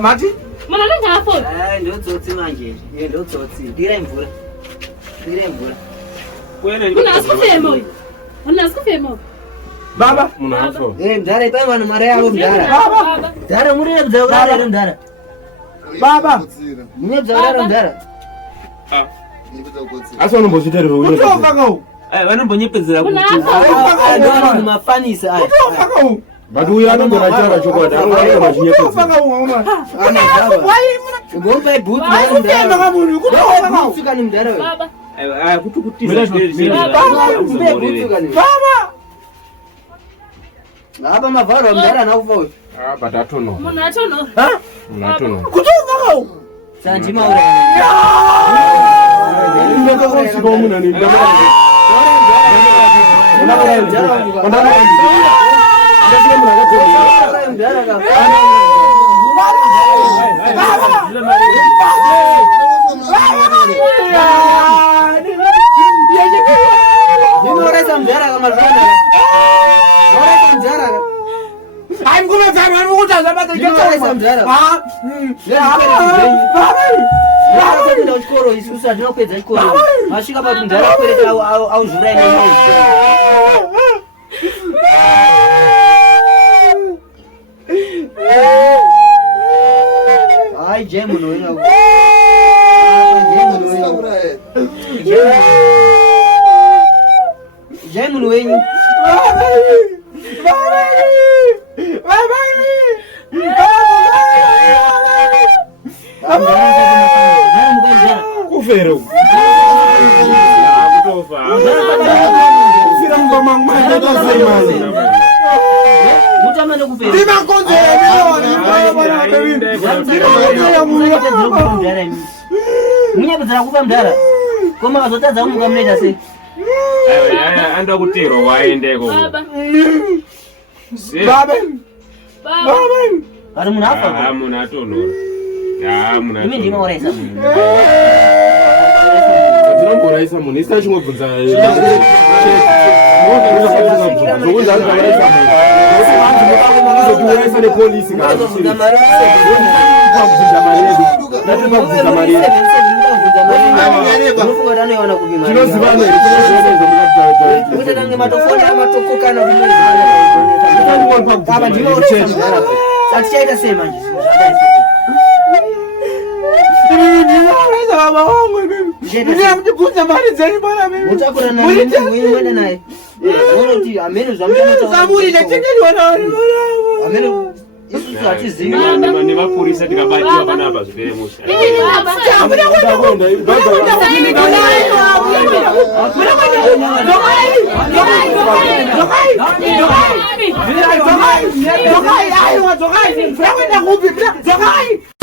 mati munhu anenge afoni ndotsotsi manje ndotsotsi ndirai mvura munhu asi kufema uyu munhu asi kufema uyu baba munhu afoni mdhara ipai vanhu mari yavo mdhara mdhara murire kudzaurara ere mdhara baba munodzaurara mdhara asi vanombozvitarirwa utofakau vanombonyepedzera kuti mafanisa aya but uyu anogona taura chokwadi anogona zvinyepedza ngombai bhutu ni mdhara apa mavharo mdhara anakufa uyu but atonora munhu atonora kutofakau sandimaura ndakasvikawo munhu anenda Baba! mazwana. Zora kanjara. Hai mkume kama nukuta zabata Ndinoraisa mzara. Ha? Ndakapinda kuchikoro isusu ndinopedza chikoro. Masvika pakunjara kwereka au zura ine. Ai jemu no ina. Jemu no ina. Kufere. Kufira ngoma ngoma ndozimali. Mutamane kufere. Dima konze munyapedzera kupa mudhara koma kazotadza mukamunoita sei anda kutirwa waendeko ari munhu afa munhu atonhora imi ndinouraisa munhu ndinomboraisa munhu isina chingobvunza zokuuraisa nepolisi ukazobvunza mari kubvunza mari yedu ndatimabvunza mari yedu unofunga tanoiwana kupi mari tinozivana kuti nange matofona matokokana apa ndinouraisa mudhara sati chaita sei manje ndinoraisa baba wangu ndinamutibvunza mari dzenyu bwana mimi mutakura namuenda naye unoti amene zvamuita tendeliwana amene isusu hatizivi nemapurisa tikabatiwa panapa zvipere musha Dzokai!